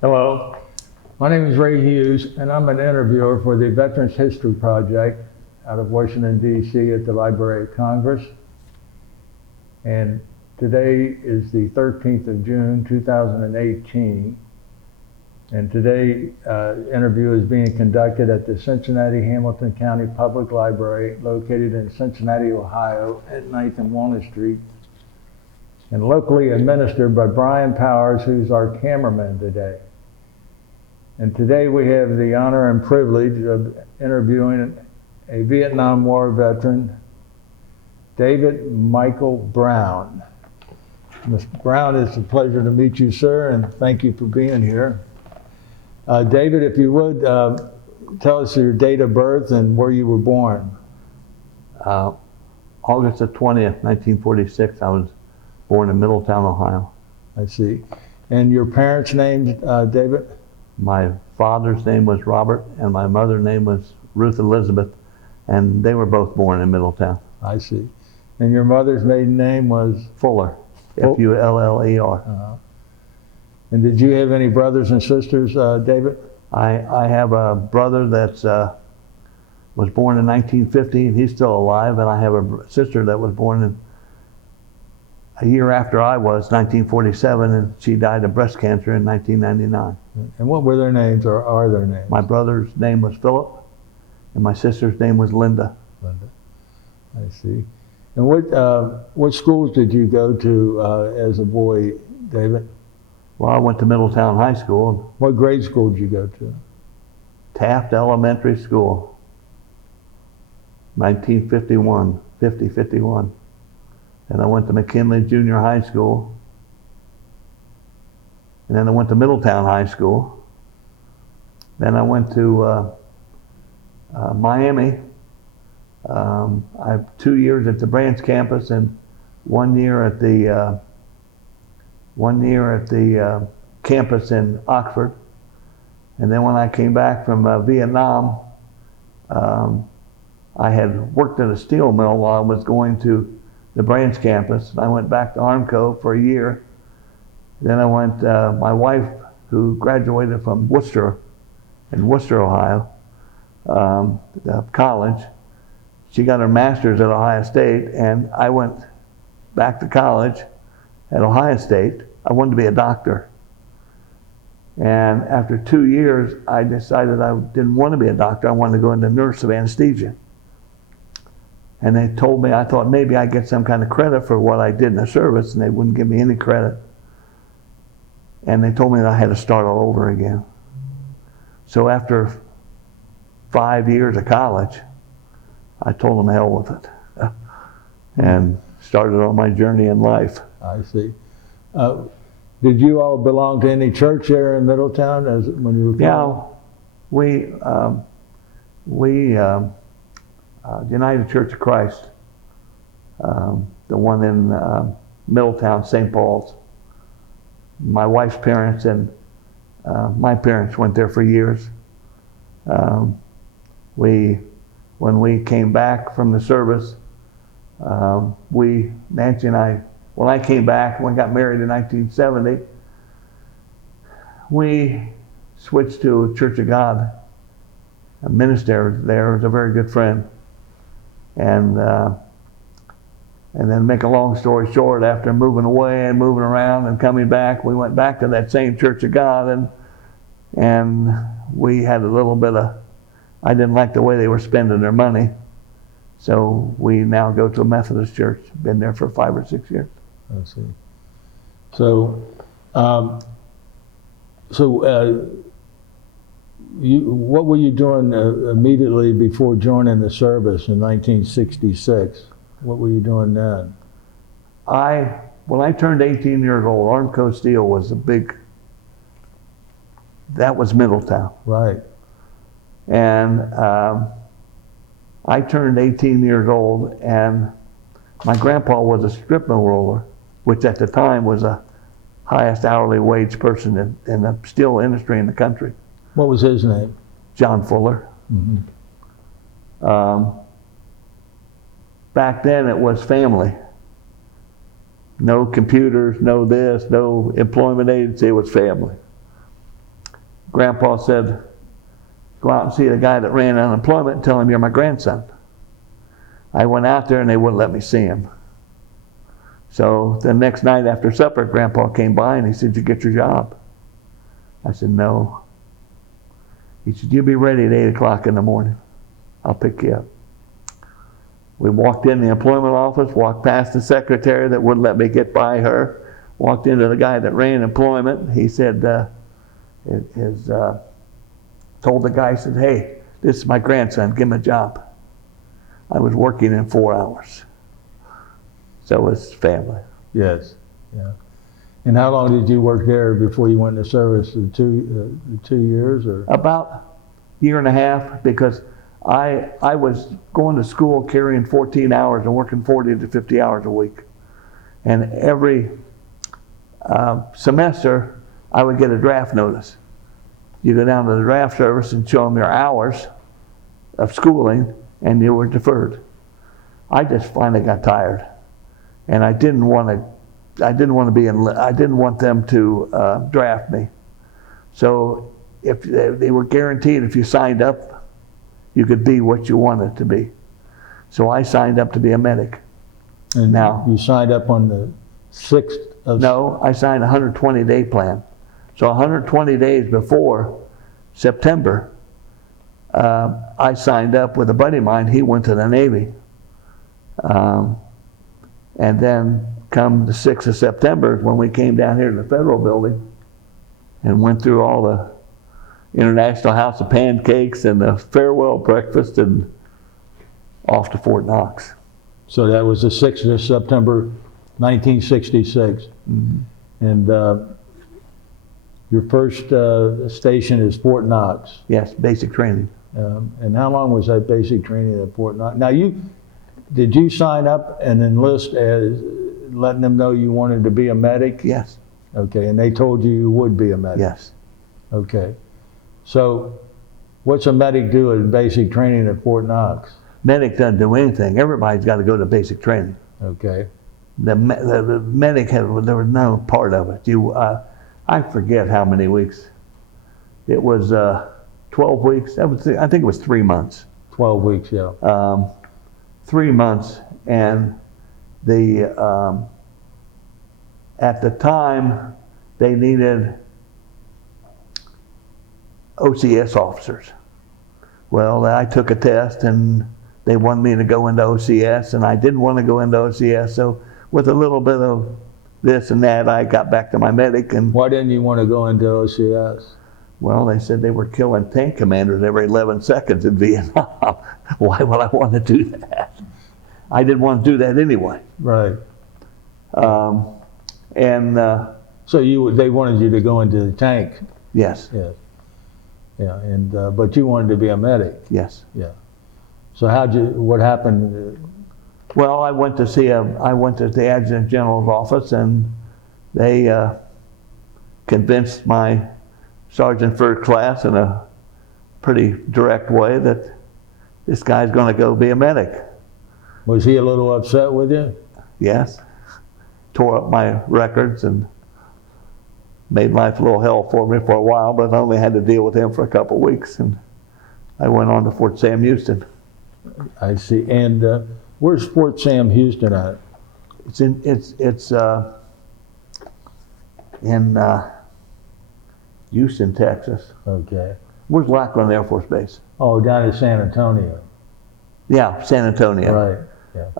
Hello, my name is Ray Hughes, and I'm an interviewer for the Veterans History Project out of Washington, D.C. at the Library of Congress. And today is the 13th of June, 2018. And today, interview is being conducted at the Cincinnati-Hamilton County Public Library, located in Cincinnati, Ohio, at 9th and Walnut Street, and locally administered by Brian Powers, who's our cameraman today. And today we have the honor and privilege of interviewing a Vietnam War veteran, David Michael Brown. Mr. Brown, it's a pleasure to meet you, sir, and thank you for being here. David, if you would, tell us your date of birth and where you were born. August the 20th, 1946, I was born in Middletown, Ohio. I see. And your parents' names, David? My father's name was Robert, and my mother's name was Ruth Elizabeth, and they were both born in Middletown. I see. And your mother's maiden name was? Fuller, F-U-L-L-E-R. And did you have any brothers and sisters, David? I have a brother that was born in 1950, and he's still alive, and I have a sister that was born a year after I was, 1947, and she died of breast cancer in 1999. And what were their names, or are their names? My brother's name was Philip, and my sister's name was Linda. Linda, I see. And what schools did you go to as a boy, David? Well, I went to Middletown High School. What grade school did you go to? Taft Elementary School, 1951, 50-51. And I went to McKinley Junior High School. And then I went to Middletown High School. Then I went to Miami. I have 2 years at the branch campus and 1 year at the campus in Oxford. And then when I came back from Vietnam, I had worked at a steel mill while I was going to the branch campus. I went back to Armco for a year. Then I went, my wife, who graduated from Worcester, in Worcester, Ohio, college, she got her master's at Ohio State, and I went back to college at Ohio State. I wanted to be a doctor. And after 2 years, I decided I didn't want to be a doctor. I wanted to go into nurse of anesthesia. And they told me, I thought maybe I'd get some kind of credit for what I did in the service, and they wouldn't give me any credit. And they told me that I had to start all over again. So after 5 years of college, I told them hell with it and started on my journey in life. I see. Did you all belong to any church there in Middletown when you were young? Yeah, United Church of Christ, the one in Middletown, St. Paul's. My wife's parents and my parents went there for years. When we came back from the service, Nancy and I, when I came back, when we got married in 1970, we switched to Church of God. A minister there was a very good friend. And then make a long story short, after moving away and moving around and coming back, we went back to that same Church of God, and we had a little bit of, I didn't like the way they were spending their money. So we now go to a Methodist church. Been there for 5 or 6 years. I see. So, what were you doing immediately before joining the service in 1966? What were you doing then? When I turned 18 years old, Armco Steel was that was Middletown. Right. And I turned 18 years old, and my grandpa was a strip mill roller, which at the time was the highest hourly wage person in the steel industry in the country. What was his name? John Fuller. Mm-hmm. Back then it was family. No computers, no this, no employment agency, it was family. Grandpa said, go out and see the guy that ran unemployment and tell him you're my grandson. I went out there and they wouldn't let me see him. So the next night after supper, Grandpa came by and he said, you get your job? I said, no. He said, you'll be ready at 8 o'clock in the morning. I'll pick you up. We walked in the employment office, walked past the secretary that wouldn't let me get by her, walked into the guy that ran employment. He said, told the guy, said, hey, this is my grandson, give him a job. I was working in 4 hours. So it's family. Yes, yeah. And how long did you work there before you went into service? 2 years or? About a year and a half, because I was going to school carrying 14 hours and working 40 to 50 hours a week. And every semester, I would get a draft notice. You go down to the draft service and show them your hours of schooling, and you were deferred. I just finally got tired, and I didn't want them to draft me. So if they were guaranteed, if you signed up, you could be what you wanted to be. So I signed up to be a medic. And now you signed up on the 6th of... No, I signed a 120-day plan. So 120 days before September, I signed up with a buddy of mine. He went to the Navy. And then come the 6th of September, when we came down here to the Federal Building and went through all the International House of Pancakes and the farewell breakfast and off to Fort Knox. So that was the 6th of September, 1966. Mm-hmm. And your first station is Fort Knox. Yes, basic training. And how long was that basic training at Fort Knox? Now, did you sign up and enlist as letting them know you wanted to be a medic? Yes. Okay, and they told you you would be a medic? Yes. Okay. So what's a medic do in basic training at Fort Knox? Medic doesn't do anything. Everybody's got to go to basic training. Okay. The medic, there was no part of it. I forget how many weeks. It was 12 weeks. I think it was 3 months. 12 weeks, yeah. 3 months, and at the time they needed OCS officers. Well, I took a test and they wanted me to go into OCS, and I didn't want to go into OCS, so with a little bit of this and that, I got back to my medic. And why didn't you want to go into OCS? Well, they said they were killing tank commanders every 11 seconds in Vietnam. Why would I want to do that? I didn't want to do that anyway. Right. So they wanted you to go into the tank. Yes. Yes. Yeah, and but you wanted to be a medic. Yes. Yeah. So what happened? Well, I went to the Adjutant General's office, and they convinced my Sergeant First Class in a pretty direct way that this guy's going to go be a medic. Was he a little upset with you? Yes. Tore up my records and made life a little hell for me for a while, but I only had to deal with him for a couple of weeks, and I went on to Fort Sam Houston. I see. And where's Fort Sam Houston at? It's in Houston, Texas. Okay. Where's Lackland Air Force Base? Oh, down in San Antonio. Yeah, San Antonio. Right. Yeah.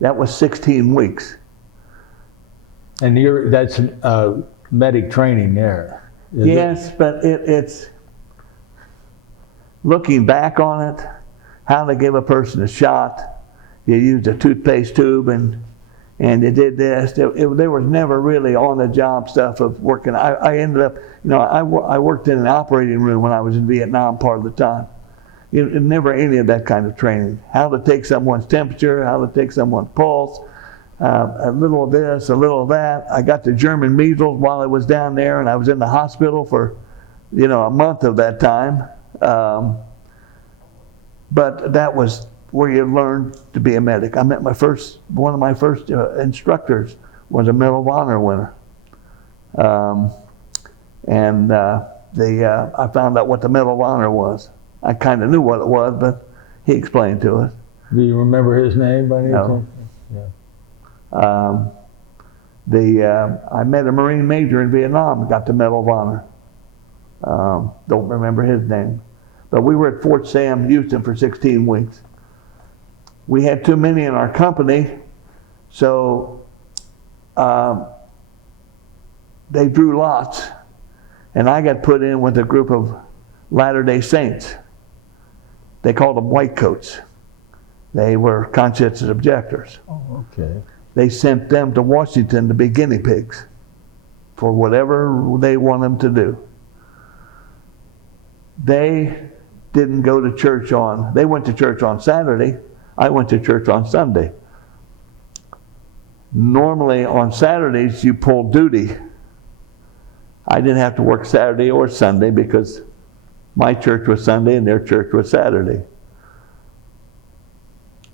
That was 16 weeks. And that's medic training there. Yes, but it's looking back on it, how to give a person a shot. You used a toothpaste tube and you did this. There was never really on-the-job stuff of working. I ended up, I worked in an operating room when I was in Vietnam part of the time. Never any of that kind of training. How to take someone's temperature, how to take someone's pulse, a little of this, a little of that. I got the German measles while I was down there, and I was in the hospital for, a month of that time. But that was where you learned to be a medic. I met one of my first instructors was a Medal of Honor winner. I found out what the Medal of Honor was. I kind of knew what it was, but he explained to us. Do you remember his name by any No. chance? Yeah. I met a Marine major in Vietnam and got the Medal of Honor. Don't remember his name. But we were at Fort Sam, Houston for 16 weeks. We had too many in our company, so they drew lots, and I got put in with a group of Latter-day Saints. They called them white coats. They were conscientious objectors. Oh, okay. They sent them to Washington to be guinea pigs for whatever they want them to do. They didn't go to church they went to church on Saturday. I went to church on Sunday. Normally on Saturdays you pull duty. I didn't have to work Saturday or Sunday because my church was Sunday and their church was Saturday.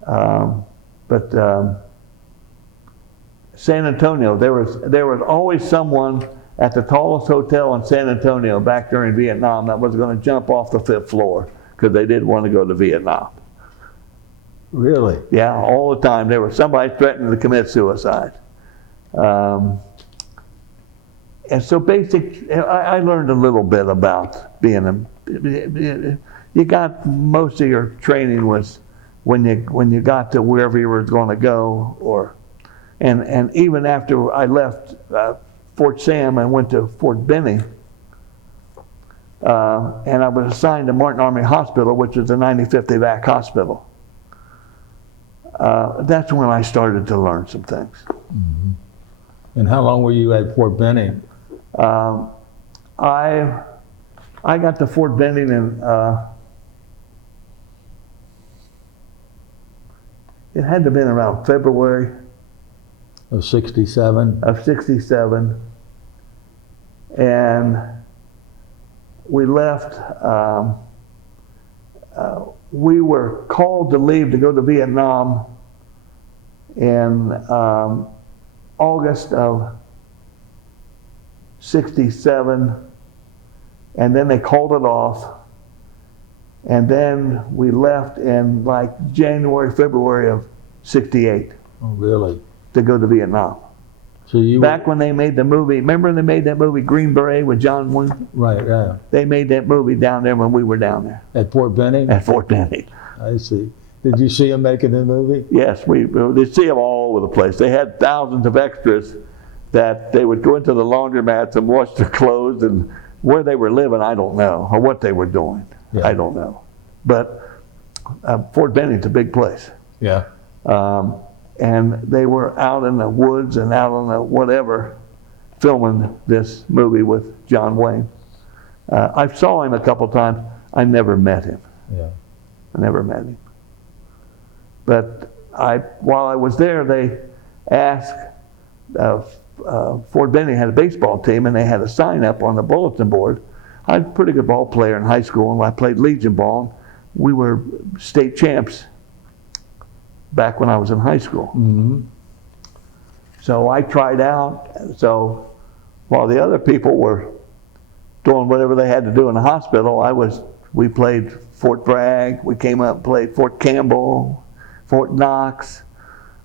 But San Antonio, there was always someone at the tallest hotel in San Antonio back during Vietnam that was going to jump off the 5th floor because they didn't want to go to Vietnam. Really? Yeah, all the time. There was somebody threatening to commit suicide. And so I learned a little bit about being you got most of your training was when you got to wherever you were going to go, and even after I left Fort Sam and went to Fort Benning, and I was assigned to Martin Army Hospital, which is the 95th Evac hospital. That's when I started to learn some things. Mm-hmm. And how long were you at Fort Benning? I got to Fort Benning in it had to have been around February Of 67? of 67, and we left. We were called to leave to go to Vietnam in August of 67, and then they called it off, and then we left in like January, February of 68 Oh, really? to go to Vietnam. So you Back when they made the movie, remember they made that movie Green Beret with John Wayne? Right, yeah. They made that movie down there when we were down there At Fort Benning? at Fort Benning. I see. Did you see him making the movie? Yes, they see them all over the place. They had thousands of extras that they would go into the laundromats and wash their clothes, and where they were living, I don't know, or what they were doing. Yeah. I don't know. But Fort Benning's a big place. Yeah. And they were out in the woods and out on the whatever filming this movie with John Wayne. I saw him a couple times. I never met him. Yeah. I never met him. But while I was there, they asked, Fort Benning had a baseball team, and they had a sign up on the bulletin board. I was a pretty good ball player in high school, and I played Legion ball. We were state champs back when I was in high school. Mm-hmm. So I tried out. So while the other people were doing whatever they had to do in the hospital, we played Fort Bragg. We came up and played Fort Campbell, Fort Knox.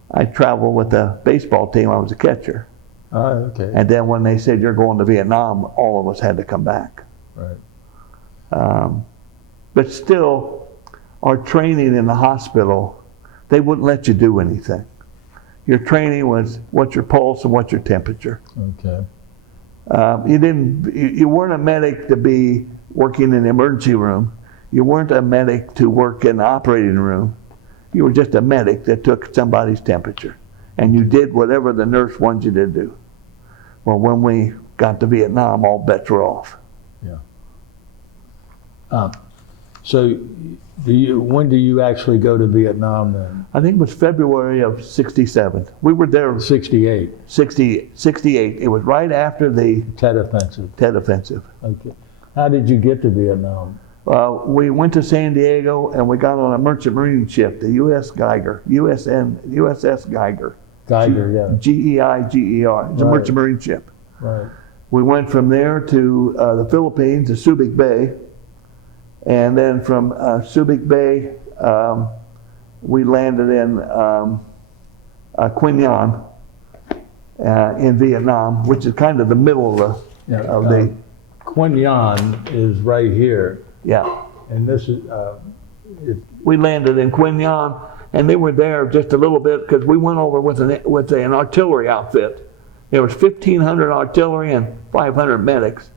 I traveled with the baseball team. I was a catcher. Oh, okay. And then when they said, you're going to Vietnam, all of us had to come back. Right. But still, our training in the hospital, they wouldn't let you do anything. Your training was what's your pulse and what's your temperature. Okay. You weren't a medic to be working in the emergency room. You weren't a medic to work in the operating room. You were just a medic that took somebody's temperature, and you did whatever the nurse wanted you to do. Well, when we got to Vietnam, all bets were off. Yeah. So when do you actually go to Vietnam then? I think it was February of 67. We were there 68. 68. It was right after the Tet Offensive. Tet Offensive. Okay. How did you get to Vietnam? We went to San Diego, and we got on a merchant marine ship, the USS Geiger. Geiger, yeah. Geiger. It's a Right. merchant marine ship. Right. We went from there to the Philippines, to Subic Bay, and then from Subic Bay, we landed in Quy Nhon in Vietnam, which is kind of the middle of the Quy Nhon is right here, yeah. and this is We landed in Quy Nhon, and they were there just a little bit because we went over with an artillery outfit. There was 1,500 artillery and 500 medics,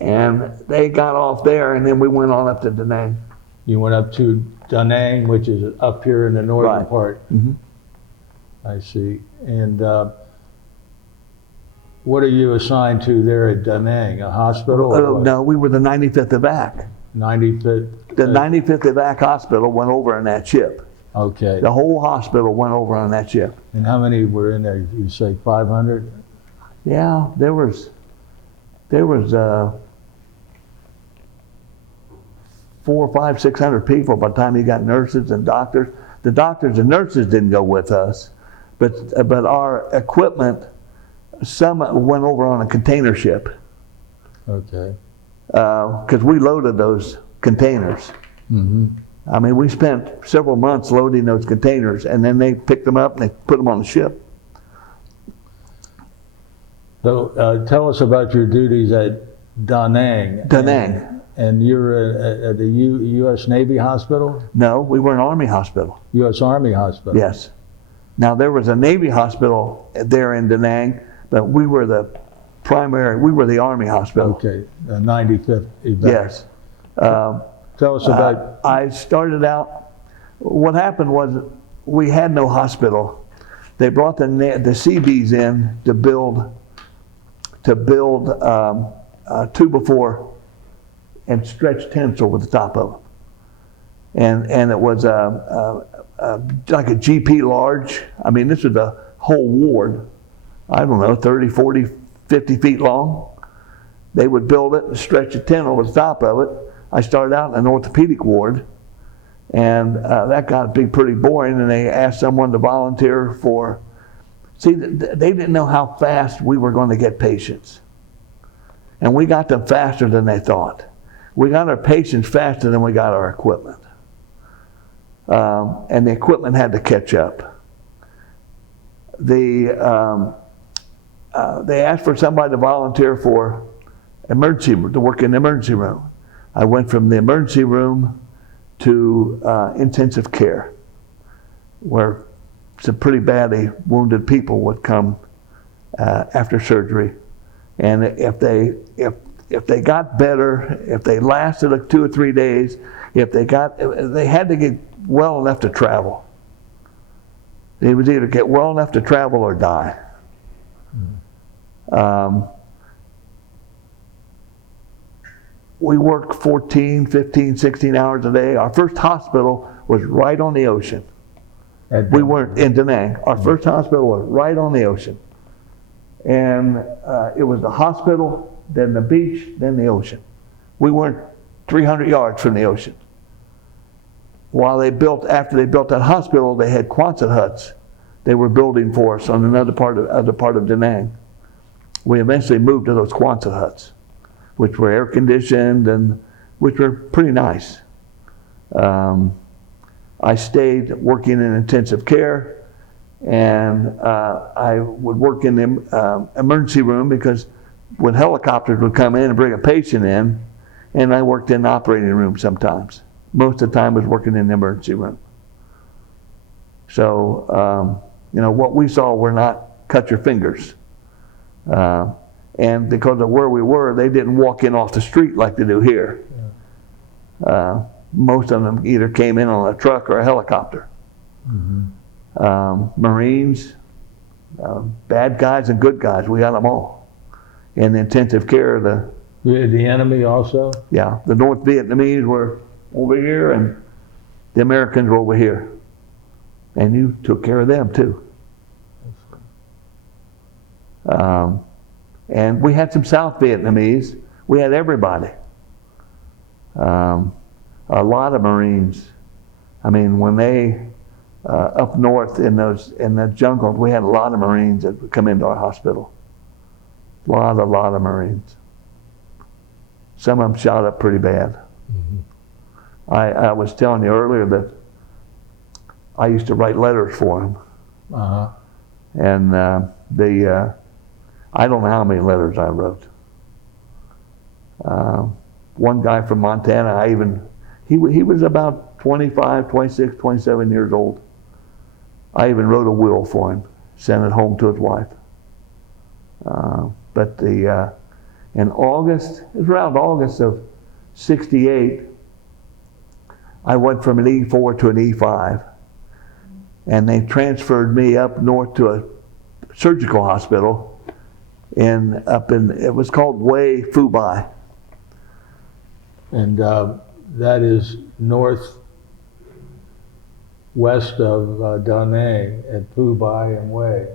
and they got off there, and then we went on up to Da Nang. you went up to Da Nang, which is up here in the northern Right. part. Mm-hmm. I see. And what are you assigned to there at Da Nang? A hospital? Or what? No, we were the 95th Evac. 95th? The 95th Evac hospital went over on that ship. Okay. The whole hospital went over on that ship. And how many were in there? You say 500? Yeah, there was 400, 500, 600 people by the time you got nurses and doctors. The doctors and nurses didn't go with us, but our equipment, some went over on a container ship. Okay. Because we loaded those containers. Mm-hmm. I mean, we spent several months loading those containers, and then they picked them up and they put them on the ship. So tell us about your duties at Da Nang. Da Nang. And you're at the U.S. Navy hospital? No, we were an Army hospital. U.S. Army hospital? Yes. Now, there was a Navy hospital there in Da Nang, but we were the Army hospital. Okay, the 95th Evac. Yes. Tell us about... I started out, what happened was we had no hospital. They brought the CBs in to build 2x4 and stretch tents over the top of them. And it was like a GP large. I mean, this was a whole ward, I don't know, 30, 40, 50 feet long. They would build it and stretch a tent over the top of it. I started out in an orthopedic ward, and that got to be pretty boring, and they asked someone to volunteer for, see, they didn't know how fast we were going to get patients. And we got them faster than they thought. We got our patients faster than we got our equipment. And the equipment had to catch up. They asked for somebody to volunteer for to work in the emergency room. I went from the emergency room to intensive care, where some pretty badly wounded people would come after surgery. And if they got better, if they lasted like 2 or 3 days, they had to get well enough to travel. They would either get well enough to travel or die. We worked 14, 15, 16 hours a day. Our first hospital was right on the ocean. We weren't in Da Nang. Our first hospital was right on the ocean. And it was the hospital, then the beach, then the ocean. We weren't 300 yards from the ocean. After they built that hospital, they had Quonset huts they were building for us on another part of Da Nang. We eventually moved to those Quonset huts, which were air conditioned and which were pretty nice. I stayed working in intensive care, and I would work in the emergency room because when helicopters would come in and bring a patient in, and I worked in the operating room sometimes. Most of the time I was working in the emergency room. So, what we saw were not cut your fingers. And because of where we were, they didn't walk in off the street like they do here. Most of them either came in on a truck or a helicopter. Mm-hmm. Marines, bad guys and good guys, we got them all. In intensive care, the enemy also? Yeah, the North Vietnamese were over here and the Americans were over here. And you took care of them too. And we had some South Vietnamese. We had everybody. A lot of Marines. I mean, when they up north in the jungle, we had a lot of Marines that would come into our hospital. A lot of Marines. Some of them shot up pretty bad. I was telling you earlier that I used to write letters for them. And I don't know how many letters I wrote. One guy from Montana, he was about 25, 26, 27 years old. I even wrote a will for him, sent it home to his wife. But in August, it was around August of '68, I went from an E4 to an E5, and they transferred me up north to a surgical hospital it was called Way Fubai. And that is northwest of Da Nang at Fubai and Way.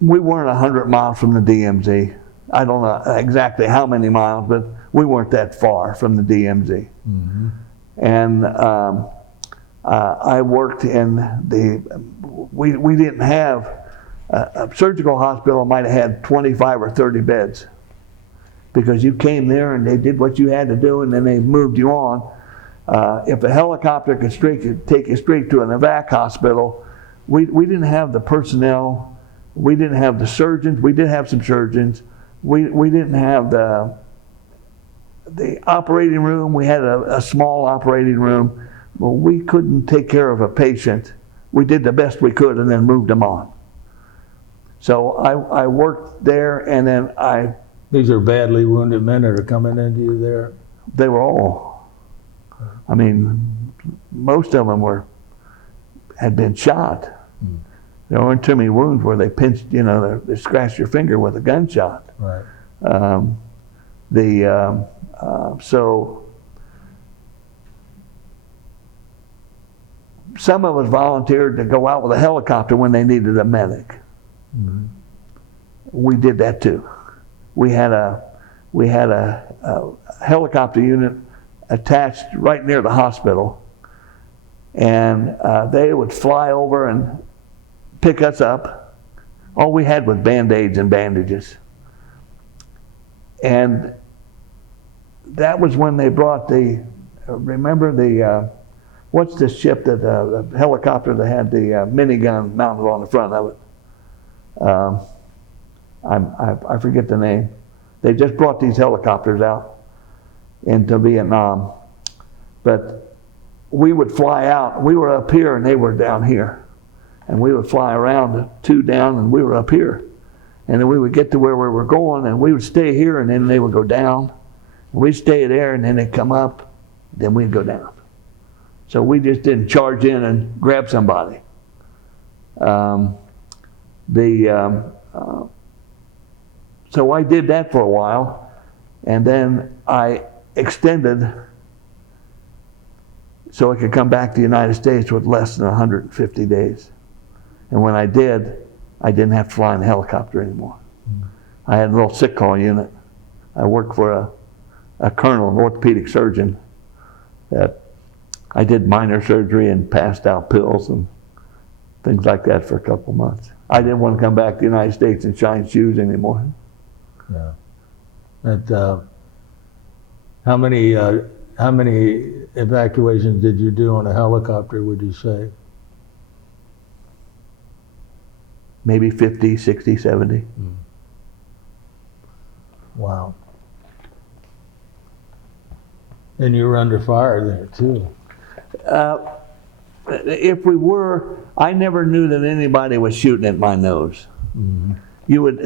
We weren't 100 miles from the DMZ. I don't know exactly how many miles, but we weren't that far from the DMZ. And I worked in we didn't have, a surgical hospital might have had 25 or 30 beds, because you came there and they did what you had to do and then they moved you on. If a helicopter could take you straight to an evac hospital, we didn't have the personnel. We didn't have the surgeons. We did have some surgeons. We didn't have the operating room. We had a small operating room. Well, we couldn't take care of a patient. We did the best we could and then moved them on. So I worked there, and then These are badly wounded men that are coming into you there? They were all. I mean, most of them had been shot. There weren't too many wounds where they pinched, they scratched your finger with a gunshot. Right. So some of us volunteered to go out with a helicopter when they needed a medic. We did that too. We had a helicopter unit attached right near the hospital, and they would fly over and pick us up. All we had was Band-Aids and bandages. And that was when they brought what's the ship that, the helicopter that had the minigun mounted on the front of it? I forget the name. They just brought these helicopters out into Vietnam. But we would fly out. We were up here and they were down here. And we would fly around, two down, and we were up here. And then we would get to where we were going, and we would stay here, and then they would go down. And we'd stay there, and then they'd come up, then we'd go down. So we just didn't charge in and grab somebody. So I did that for a while, and then I extended so I could come back to the United States with less than 150 days. And when I did, I didn't have to fly in a helicopter anymore. I had a little sick call unit. I worked for a colonel, an orthopedic surgeon, that I did minor surgery and passed out pills and things like that for a couple months. I didn't want to come back to the United States and shine shoes anymore. Yeah. But how many evacuations did you do on a helicopter, would you say? Maybe 50, 60, 70. Wow. And you were under fire there too. If we were, I never knew that anybody was shooting at my nose. You would,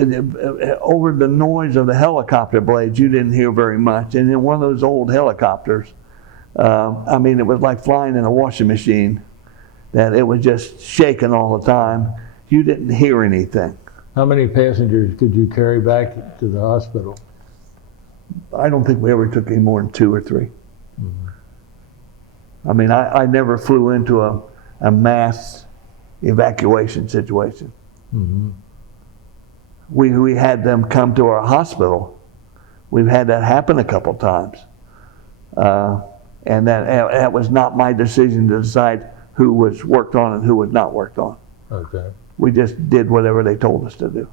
over the noise of the helicopter blades, you didn't hear very much. And in one of those old helicopters, I mean, it was like flying in a washing machine, that it was just shaking all the time. You didn't hear anything. How many passengers could you carry back to the hospital? I don't think we ever took any more than 2 or 3. I mean, I never flew into a mass evacuation situation. We had them come to our hospital. We've had that happen a couple times. And that was not my decision to decide who was worked on and who was not worked on. Okay. We just did whatever they told us to do.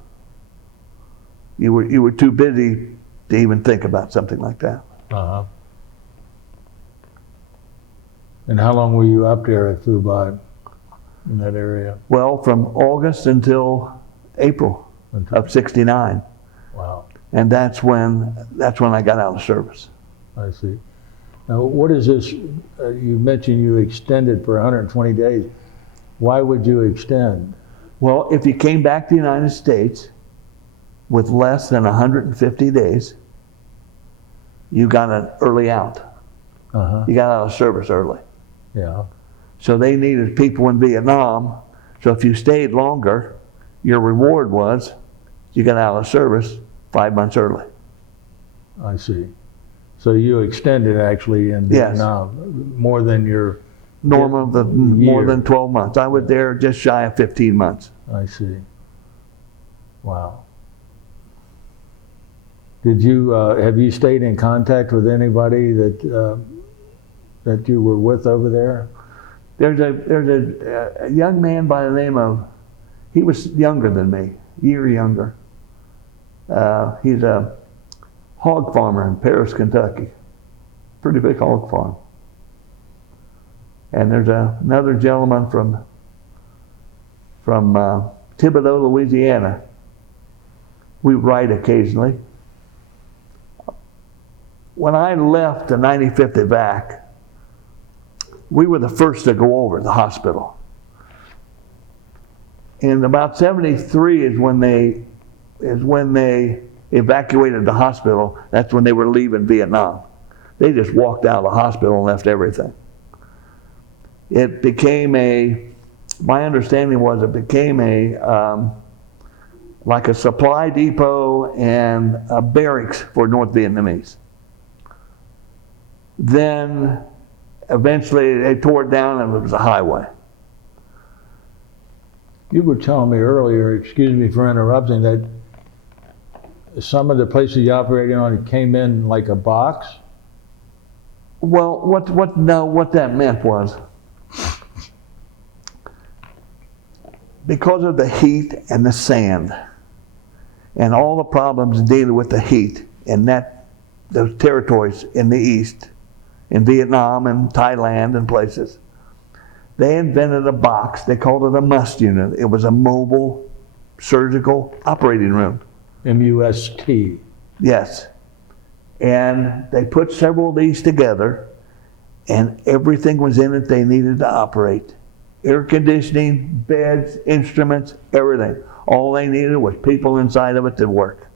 You were too busy to even think about something like that. Uh-huh. And how long were you up there at Fubon in that area? Well, from August until April of '69. Wow, And that's when I got out of service. I see. Now, what is this? You mentioned you extended for 120 days. Why would you extend? Well, if you came back to the United States with less than 150 days, you got an early out. Uh-huh. You got out of service early. Yeah. So they needed people in Vietnam. So if you stayed longer, your reward was you got out of service 5 months early. I see. So you extended actually in Yes. Vietnam more than your Normal, more than 12 months. I was there just shy of 15 months. I see. Wow. Did you have you stayed in contact with anybody that you were with over there? There's a young man by the name of, he was younger than me, a year younger. He's a hog farmer in Paris, Kentucky. Pretty big hog farm. And there's another gentleman from Thibodaux, Louisiana. We write occasionally. When I left the 95th Evac, we were the first to go over the hospital. In about '73 is when they evacuated the hospital. That's when they were leaving Vietnam. They just walked out of the hospital and left everything. It became my understanding was it became like a supply depot and a barracks for North Vietnamese. Then eventually they tore it down and it was a highway. You were telling me earlier, excuse me for interrupting, that some of the places you operated on came in like a box? Well, what that meant was, because of the heat and the sand and all the problems dealing with the heat in those territories in the east, in Vietnam and Thailand and places, they invented a box. They called it a MUST unit. It was a mobile surgical operating room. MUST. Yes. And they put several of these together, and everything was in it they needed to operate. Air conditioning, beds, instruments, everything. All they needed was people inside of it to work.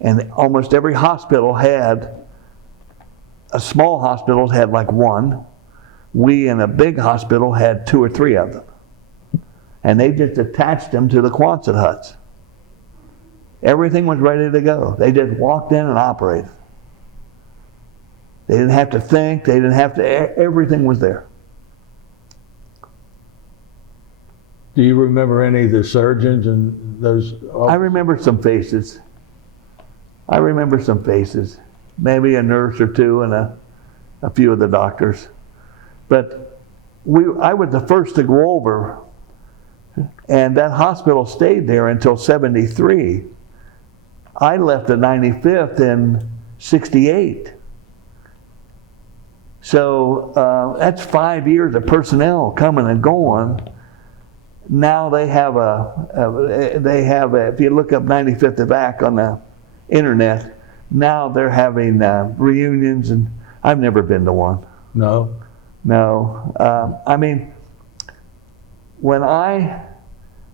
And almost every hospital had, small hospitals had like one. We in a big hospital had 2 or 3 of them. And they just attached them to the Quonset huts. Everything was ready to go. They just walked in and operated. They didn't have to think, they didn't have to, everything was there. Do you remember any of the surgeons and those? I remember some faces. Maybe a nurse or two and a few of the doctors. But I was the first to go over, and that hospital stayed there until '73. I left the 95th in '68. So that's 5 years of personnel coming and going. Now they have if you look up 95th Evac on the internet, now they're having reunions, and I've never been to one. No? No. I mean, when I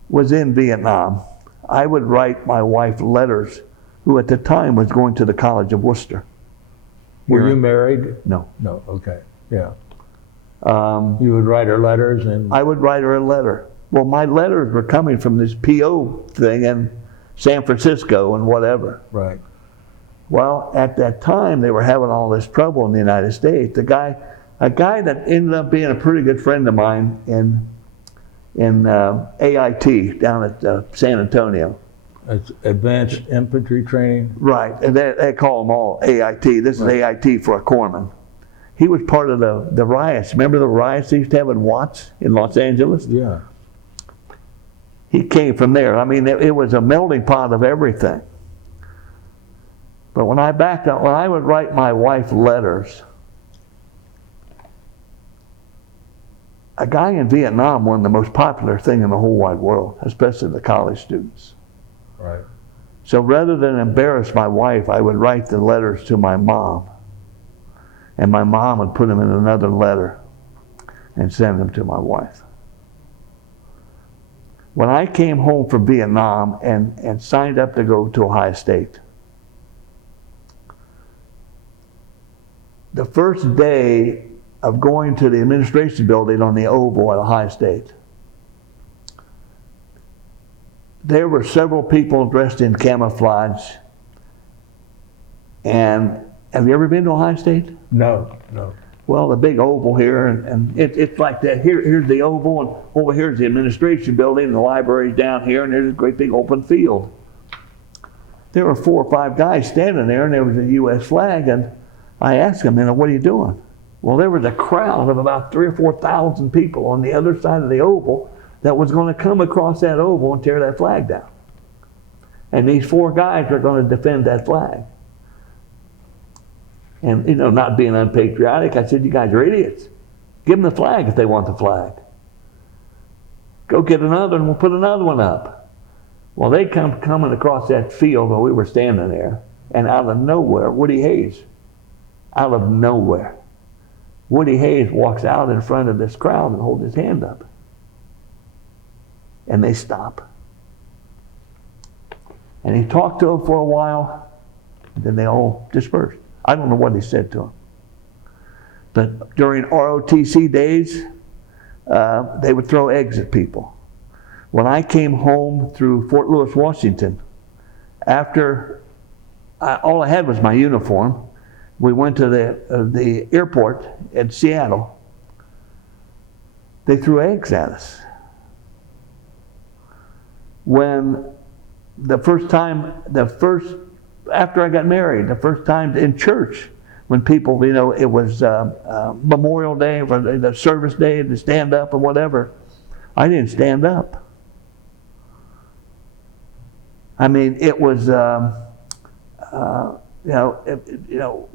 was in Vietnam, I would write my wife letters, who at the time was going to the College of Worcester. Were you married? No. No, okay, yeah. You would write her letters and... I would write her a letter. Well, my letters were coming from this PO thing in San Francisco and whatever. Right. Well, at that time, they were having all this trouble in the United States. A guy that ended up being a pretty good friend of mine in AIT down at San Antonio. It's Advanced Infantry Training? Right, and they call them all AIT. This is AIT for a corpsman. He was part of the riots. Remember the riots they used to have in Watts in Los Angeles? Yeah. he came from there. I mean, it was a melting pot of everything. But when I backed up, when I would write my wife letters, a guy in Vietnam was the most popular thing in the whole wide world, especially the college students. Right. So rather than embarrass my wife, I would write the letters to my mom. And my mom would put them in another letter and send them to my wife. When I came home from Vietnam and signed up to go to Ohio State, the first day of going to the administration building on the Oval at Ohio State, there were several people dressed in camouflage. And have you ever been to Ohio State? No. Well, the big oval here, and it's like that. Here's the oval, and over here's the administration building, and the library's down here, and there's a great big open field. There were 4 or 5 guys standing there, and there was a U.S. flag, and I asked them, what are you doing? Well, there was a crowd of about 3,000 or 4,000 people on the other side of the oval that was going to come across that oval and tear that flag down. And these 4 guys were going to defend that flag. And, not being unpatriotic, I said, you guys are idiots. Give them the flag if they want the flag. Go get another and we'll put another one up. Well, they come coming across that field while we were standing there, and out of nowhere, Woody Hayes, out of nowhere, Woody Hayes walks out in front of this crowd and holds his hand up. And they stop. And he talked to them for a while, and then they all dispersed. I don't know what he said to them. But during ROTC days, they would throw eggs at people. When I came home through Fort Lewis, Washington, after all I had was my uniform, we went to the airport in Seattle. They threw eggs at us. When after I got married, the first time in church, when people, it was Memorial Day, or the service day, to stand up or whatever, I didn't stand up. I mean, it was,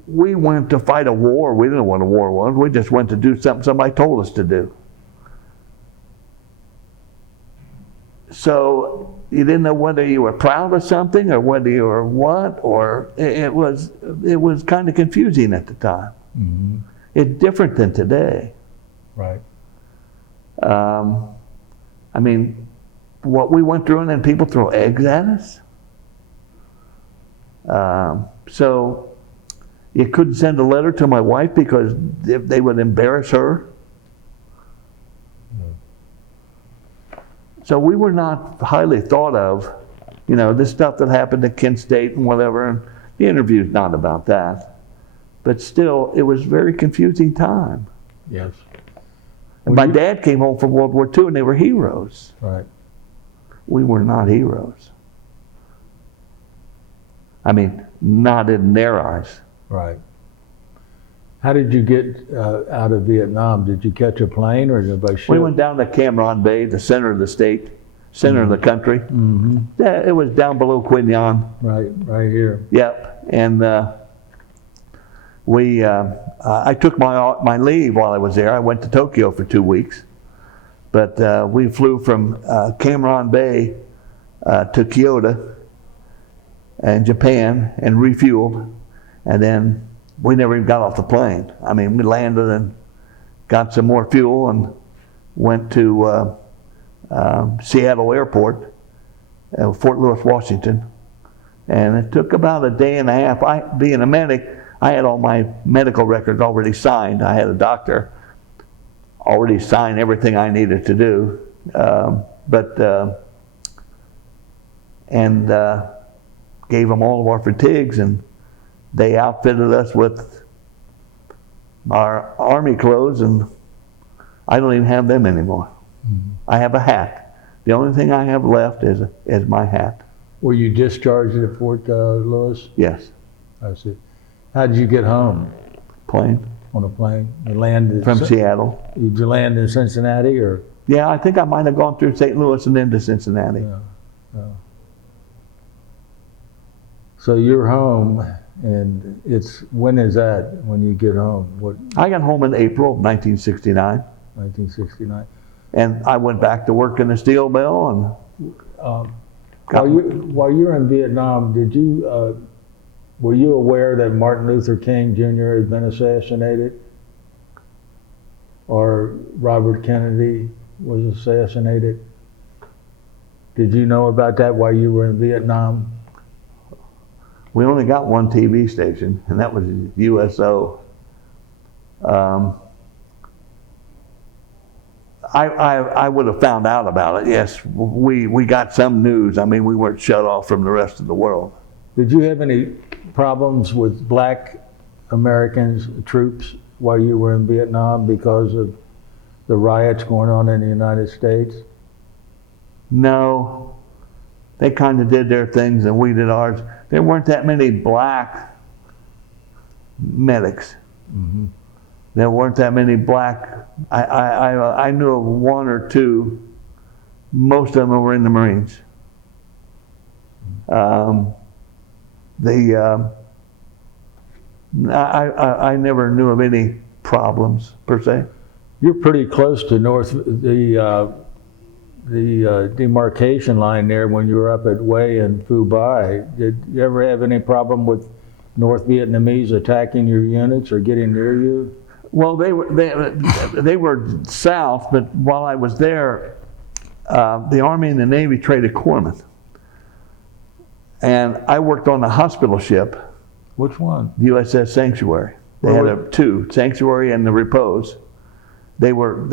we went to fight a war. We didn't know what a war was. We just went to do something somebody told us to do. So you didn't know whether you were proud of something or whether you were what, or it was kind of confusing at the time. Mm-hmm. It's different than today. Right. I mean, what we went through, and then people throw eggs at us. So you couldn't send a letter to my wife because they would embarrass her. So we were not highly thought of, this stuff that happened at Kent State and whatever, and the interview's not about that. But still, it was a very confusing time. Yes. And my dad came home from World War II and they were heroes. Right. We were not heroes. I mean, not in their eyes. Right. How did you get out of Vietnam? Did you catch a plane or by ship? We went down to Cam Ranh Bay, the center of the state, center of the country. Mm-hmm. Yeah, it was down below Quin Yon. Right here. Yep. And I took my leave while I was there. I went to Tokyo for 2 weeks. But we flew from Cam Ranh Bay to Kyoto and Japan and refueled. And then we never even got off the plane. I mean, we landed and got some more fuel and went to Seattle Airport, Fort Lewis, Washington. And it took about a day and a half. Being a medic, I had all my medical records already signed. I had a doctor already sign everything I needed to do. Gave them all of our fatigues, and they outfitted us with our Army clothes, and I don't even have them anymore. Mm-hmm. I have a hat. The only thing I have left is my hat. Were you discharged at Fort Lewis? Yes. I see. How did you get home? Plane. On a plane? You landed from Seattle. Did you land in Cincinnati or? Yeah, I think I might have gone through St. Louis and into Cincinnati. Yeah, yeah. So you're home, and when is that, when you get home? What, I got home in April of 1969, 1969? and I went back to work in the steel mill. While you were in Vietnam, were you aware that Martin Luther King Jr. had been assassinated? Or Robert Kennedy was assassinated? Did you know about that while you were in Vietnam? We only got one TV station, and that was USO. I would have found out about it. Yes, we got some news. I mean, we weren't shut off from the rest of the world. Did you have any problems with black Americans, troops, while you were in Vietnam because of the riots going on in the United States? No, they kind of did their things and we did ours. There weren't that many black medics. Mm-hmm. There weren't that many black. I knew of one or two. Most of them were in the Marines. I never knew of any problems per se. You're pretty close to the demarcation line there when you were up at Hue and Phu Bai. Did you ever have any problem with North Vietnamese attacking your units or getting near you? Well, they were south, but while I was there, the Army and the Navy traded corpsmen. And I worked on the hospital ship. Which one? USS Sanctuary. They had two, Sanctuary and the Repose. They were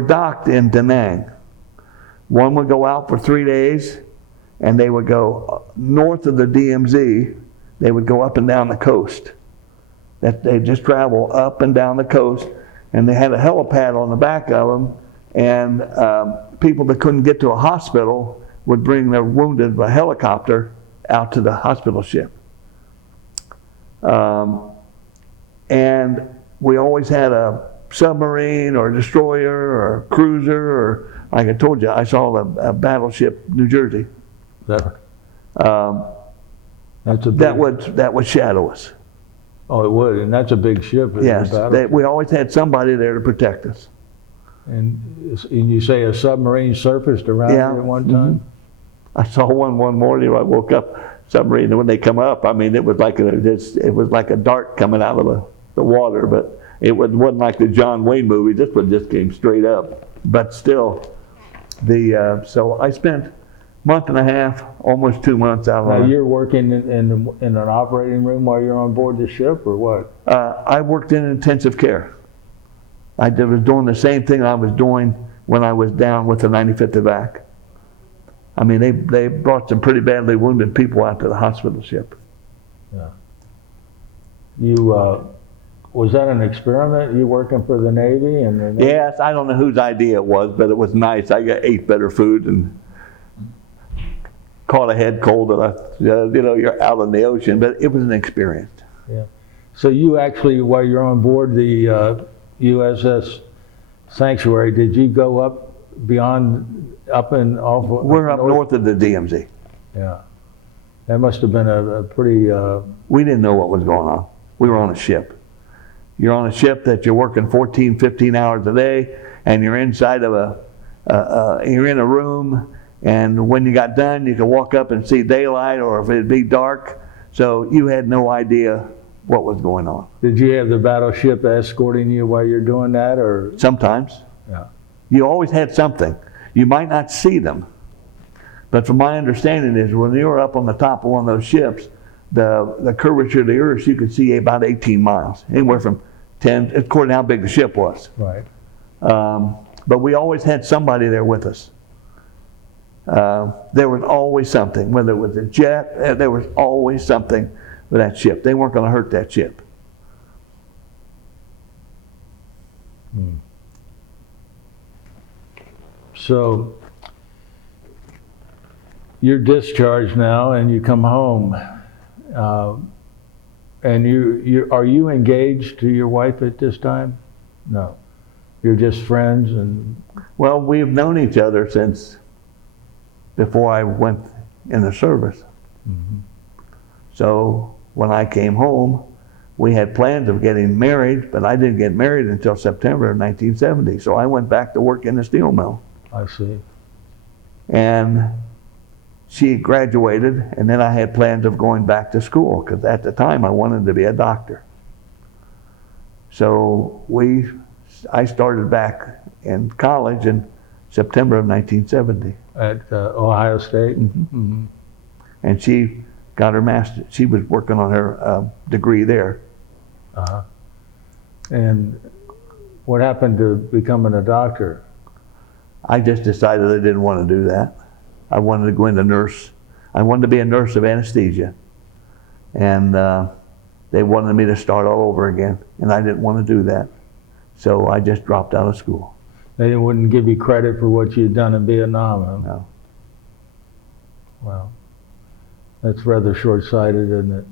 docked in Da Nang. One would go out for 3 days, and they would go north of the DMZ. They would go up and down the coast. They just travel up and down the coast, and they had a helipad on the back of them, and people that couldn't get to a hospital would bring their wounded by helicopter out to the hospital ship. And we always had a submarine or a destroyer or a cruiser, or like I told you, I saw a battleship New Jersey. That's a big, that would shadow us. Oh, it would, and that's a big ship. Yes, we always had somebody there to protect us. And you say a submarine surfaced around here at one time? Mm-hmm. I saw one morning when I woke up, submarine, and when they come up, I mean, it was like a dart coming out of the water, but it wasn't like the John Wayne movie. This one just came straight up. But still, so I spent a month and a half, almost 2 months out of Now you're working in an operating room while you're on board the ship, or what? I worked in intensive care. I was doing the same thing I was doing when I was down with the 95th Evac. I mean, they brought some pretty badly wounded people out to the hospital ship. Yeah. Was that an experiment? You working for the Navy? Yes, I don't know whose idea it was, but it was nice. I ate better food and caught a head cold, and you're out in the ocean, but it was an experience. Yeah. So you actually, while you're on board the USS Sanctuary, did you go up up and off? We're up north of the DMZ. Yeah. That must have been a pretty... We didn't know what was going on. We were on a ship. You're on a ship that you're working 14, 15 hours a day, and you're inside of you're in a room, and when you got done, you could walk up and see daylight, or if it'd be dark, so you had no idea what was going on. Did you have the battleship escorting you while you're doing that, or? Sometimes. Yeah. You always had something. You might not see them, but from my understanding is when you were up on the top of one of those ships, the curvature of the earth, you could see about 18 miles, anywhere from 10, according to how big the ship was. Right. But we always had somebody there with us. There was always something, whether it was a jet, there was always something with that ship. They weren't going to hurt that ship. Hmm. So you're discharged now, and you come home. And are you engaged to your wife at this time? No. You're just friends and, Well, we've known each other since before I went in the service. So when I came home, we had plans of getting married, but I didn't get married until September of 1970. So I went back to work in the steel mill. I see. And she graduated, and then I had plans of going back to school, because at the time I wanted to be a doctor. So I started back in college in September of 1970. At Ohio State? And she got her master's. She was working on her degree there. Uh-huh. And what happened to becoming a doctor? I just decided I didn't want to do that. I wanted to go into nurse. I wanted to be a nurse of anesthesia. And they wanted me to start all over again, and I didn't want to do that. So I just dropped out of school. They wouldn't give you credit for what you'd done in Vietnam, huh? No. Wow. That's rather short-sighted, isn't it?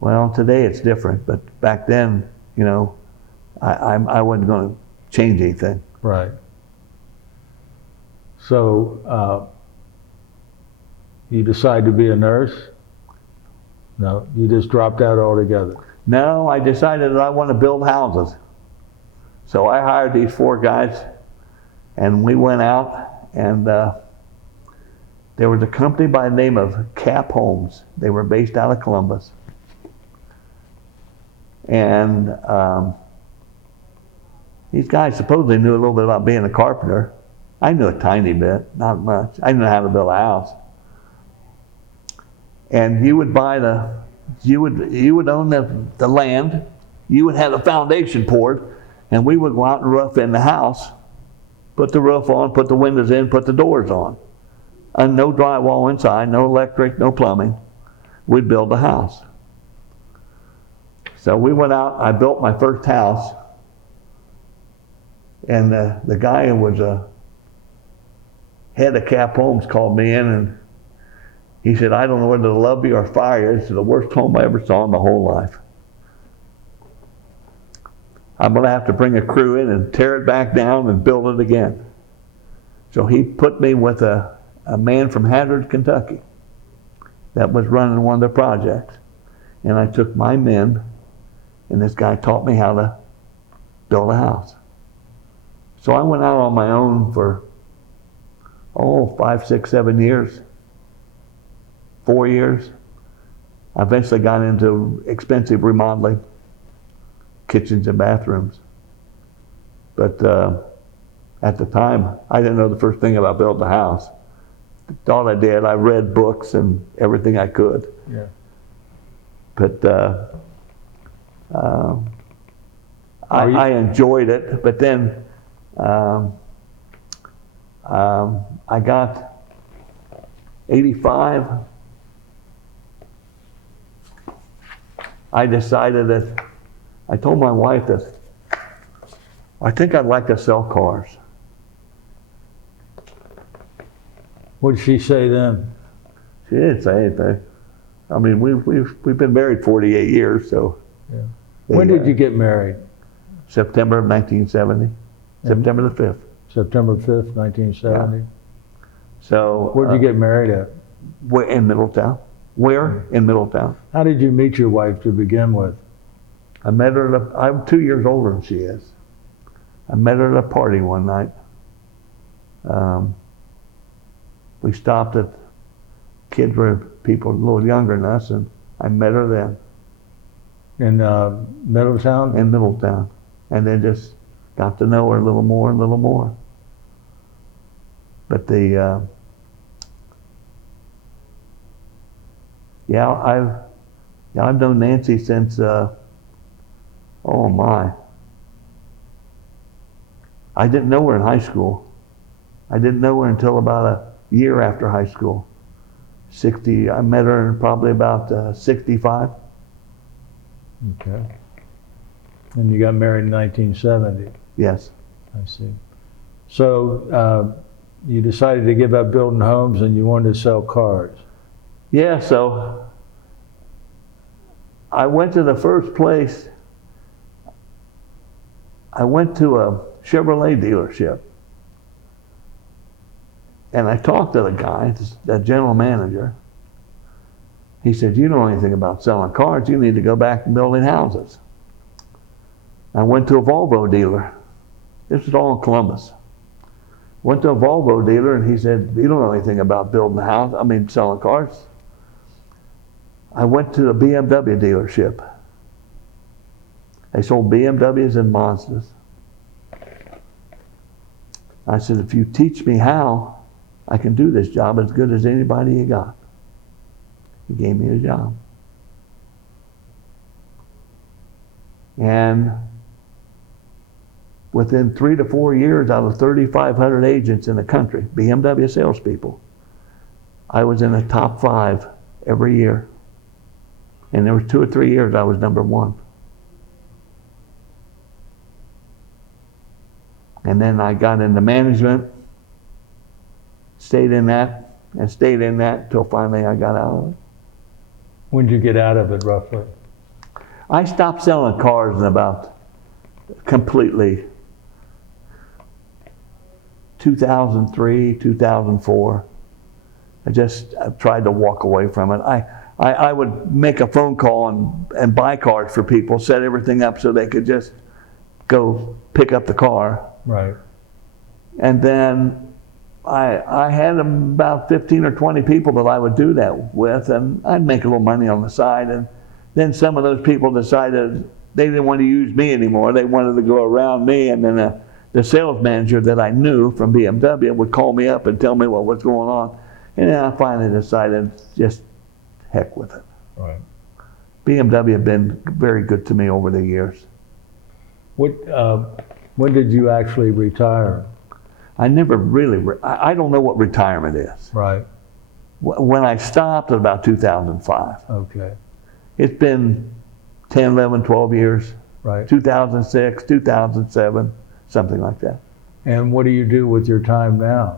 Well, today it's different, but back then, you know, I wasn't going to change anything. Right. So, you decide to be a nurse? No, you just dropped out altogether. No, I decided that I want to build houses. So I hired these 4 guys, and we went out, and there was a company by the name of Cap Homes. They were based out of Columbus. And these guys supposedly knew a little bit about being a carpenter. I knew a tiny bit, not much. I knew how to build a house. And you would buy you would own the land, you would have the foundation poured, and we would go out and rough in the house, put the roof on, put the windows in, put the doors on. And no drywall inside, no electric, no plumbing. We'd build the house. So we went out, I built my first house, and the guy who was head of Cap Homes called me in, and he said, I don't know whether to love you or fire you. It's the worst home I ever saw in my whole life. I'm going to have to bring a crew in and tear it back down and build it again. So he put me with a man from Hazard, Kentucky that was running one of the projects. And I took my men, and this guy taught me how to build a house. So I went out on my own for, 5, 6, 7 years. 4 years. I eventually got into expensive remodeling, kitchens and bathrooms. But at the time, I didn't know the first thing about building a house. All I did, I read books and everything I could. Yeah. But I enjoyed it. But then I got 85. I decided that, I told my wife that I think I'd like to sell cars. What did she say then? She didn't say anything. I mean, we've been married 48 years, so. Yeah. When did you get married? September of 1970. September the 5th. September 5th, 1970. Yeah. So. Where'd you get married at? We're in Middletown. Where? In Middletown. How did you meet your wife to begin with? I met her I'm 2 years older than she is. I met her at a party one night. We stopped at, kids were people a little younger than us, and I met her then. In Middletown? In Middletown. And then just got to know her a little more and a little more. But I've known Nancy since, oh my. I didn't know her in high school. I didn't know her until about a year after high school. I met her in probably about 65. Okay. And you got married in 1970? Yes. I see. So you decided to give up building homes and you wanted to sell cars? Yeah, so I went to the first place. I went to a Chevrolet dealership. And I talked to the guy, the general manager. He said, "You know anything about selling cars, you need to go back and building houses." I went to a Volvo dealer. This was all in Columbus. Went to a Volvo dealer and he said, "You don't know anything about building a house, selling cars." I went to a BMW dealership. They sold BMWs and Mazdas. I said, "If you teach me how, I can do this job as good as anybody you got." He gave me a job. And within 3 to 4 years, out of 3,500 agents in the country, BMW salespeople, I was in the top 5 every year. And there was 2 or 3 years I was number 1. And then I got into management, stayed in that till finally I got out of it. When did you get out of it, roughly? I stopped selling cars in about completely 2003, 2004. I tried to walk away from it. I would make a phone call and buy cars for people, set everything up so they could just go pick up the car. Right. And then I had about 15 or 20 people that I would do that with, and I'd make a little money on the side. And then some of those people decided they didn't want to use me anymore. They wanted to go around me, and then the sales manager that I knew from BMW would call me up and tell me what was going on. And then I finally decided, just heck with it. Right. BMW have been very good to me over the years. When did you actually retire? I never really, I don't know what retirement is. Right. When I stopped at about 2005. Okay. It's been 10, 11, 12 years. Right. 2006, 2007, something like that. And what do you do with your time now?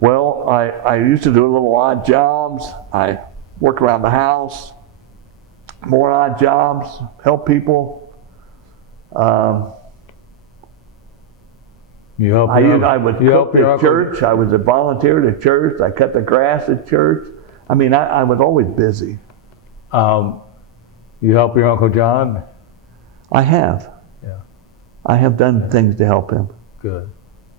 Well, I used to do little odd jobs. I work around the house, more odd jobs, help people. I would cook at church. I was a volunteer at church. I cut the grass at church. I was always busy. You help your Uncle John? I have. Yeah. I have done things to help him. Good.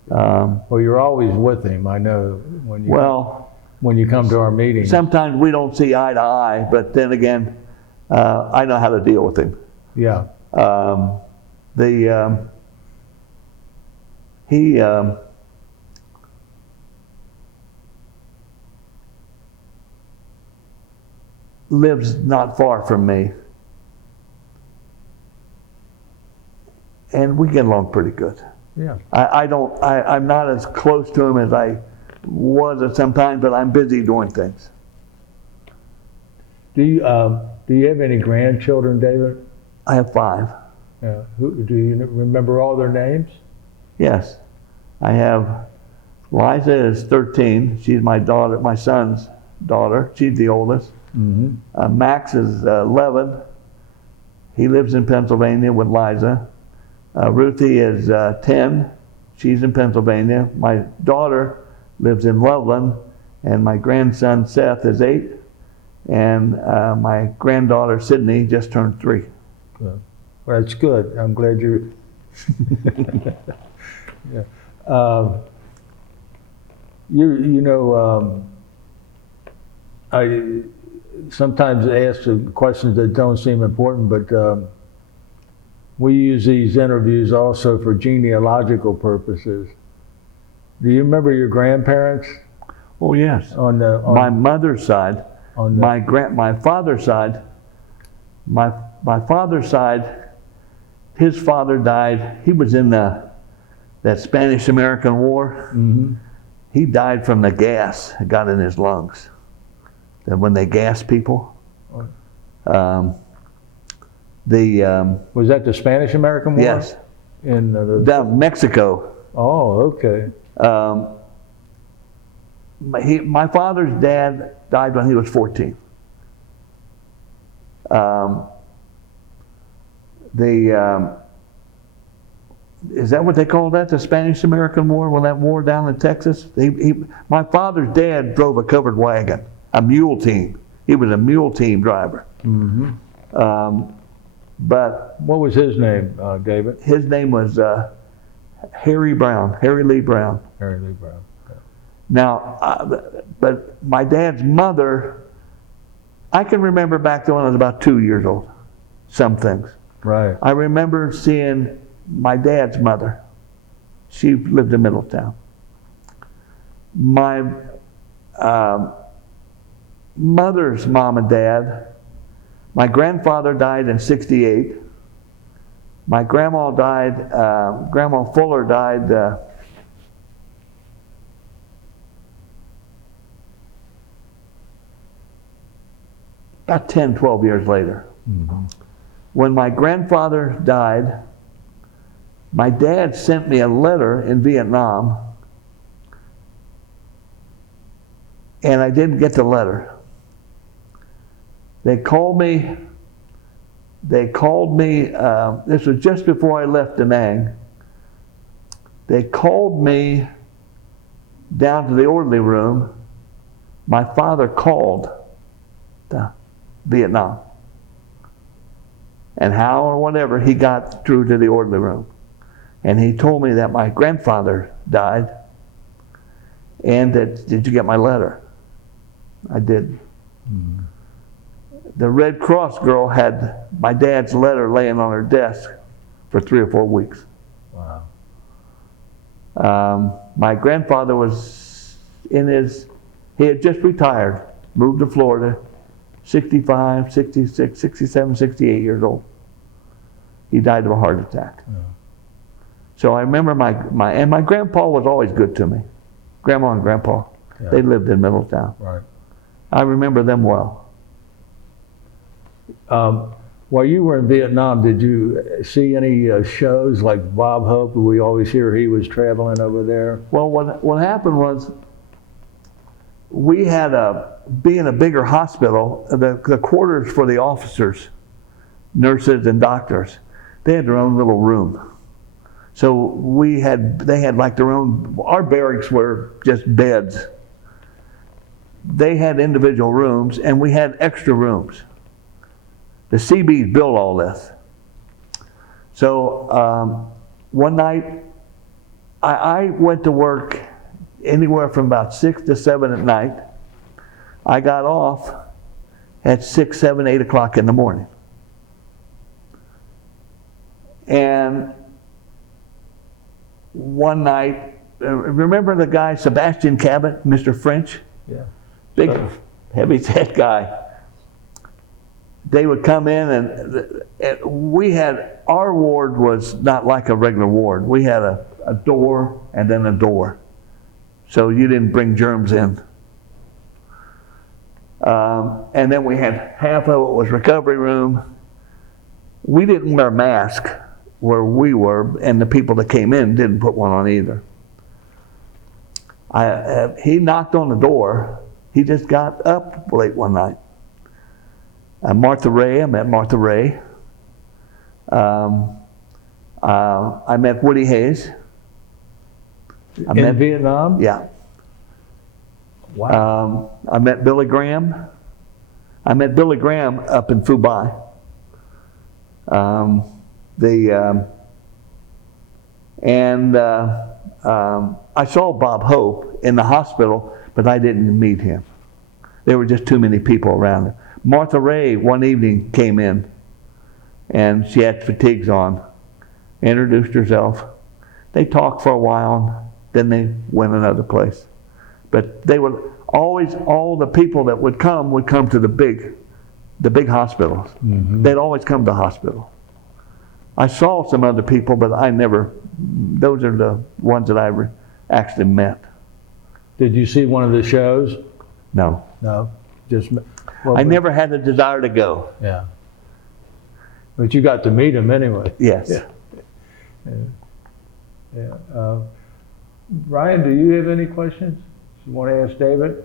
Well, you're always with him, I know, when you come to our meetings. Sometimes we don't see eye to eye, but then again, I know how to deal with him. Yeah. He lives not far from me, and we get along pretty good. Yeah. I'm not as close to him as I was at some time, but I'm busy doing things. Do you have any grandchildren, David? I have 5. Yeah. Do you remember all their names? Yes. I have Liza is 13. She's my daughter, my son's daughter. She's the oldest. Mm-hmm. Max is 11. He lives in Pennsylvania with Liza. Ruthie is 10. She's in Pennsylvania. My daughter lives in Loveland, and my grandson Seth is 8, and my granddaughter Sydney just turned 3. Good. Well, that's good. I'm glad you're. Yeah. I sometimes ask questions that don't seem important, but we use these interviews also for genealogical purposes. Do you remember your grandparents? Oh yes. My mother's side, my father's side, my father's side. His father died. He was in that Spanish-American War. Mm-hmm. He died from the gas that got in his lungs. That when they gas people. Was that the Spanish-American War? Yes. Down Mexico. Oh, okay. My father's dad died when he was 14. is that what they called that, the Spanish-American War, when that war down in Texas? My father's dad drove a covered wagon, a mule team. He was a mule team driver. Mm-hmm. But What was his name, David? his name was Harry Lee Brown. Harry Lee Brown. Okay. Now, but my dad's mother, I can remember back then when I was about 2 years old, some things. Right. I remember seeing my dad's mother. She lived in Middletown. My mother's mom and dad, my grandfather died in '68. My grandma died, Grandma Fuller died about 10, 12 years later. Mm-hmm. When my grandfather died, my dad sent me a letter in Vietnam, and I didn't get the letter. They called me, this was just before I left Da Nang. They called me down to the orderly room. My father called to Vietnam. And how or whatever, he got through to the orderly room. And he told me that my grandfather died, and that, did you get my letter? I did. Mm-hmm. The Red Cross girl had my dad's letter laying on her desk for 3 or 4 weeks. Wow. My grandfather was he had just retired, moved to Florida, 65, 66, 67, 68 years old. He died of a heart attack. Yeah. So I remember my grandpa was always good to me. Grandma and grandpa, Yeah. they lived in Middletown. Right. I remember them well. While you were in Vietnam, did you see any shows like Bob Hope? We always hear he was traveling over there. Well, what happened was, we had being a bigger hospital, the quarters for the officers, nurses and doctors, they had their own little room. So they had like their own, our barracks were just beds. They had individual rooms, and we had extra rooms. The CBs built all this. So one night, I went to work anywhere from about 6 to 7 at night. I got off at 6, 7, 8 o'clock in the morning. And one night, remember the guy, Sebastian Cabot, Mr. French? Yeah. Big, heavy-set guy. They would come in, and our ward was not like a regular ward. We had a door and then a door. So you didn't bring germs in. And then we had half of it was recovery room. We didn't wear masks where we were, and the people that came in didn't put one on either. He knocked on the door. He just got up late one night. I met Martha Ray. I met Woody Hayes. In Vietnam? Yeah. Wow. I met Billy Graham. I met Billy Graham up in Phu Bai. I saw Bob Hope in the hospital, but I didn't meet him. There were just too many people around him. Martha Ray one evening came in, and she had fatigues on, introduced herself. They talked for a while, then they went another place. But they would always, all the people that would come to the big hospitals. Mm-hmm. They'd always come to the hospital. I saw some other people, but those are the ones that I actually met. Did you see one of the shows? No. No. I never had the desire to go. Yeah. But you got to meet him anyway. Yes. Yeah. Ryan, do you have any questions you want to ask David?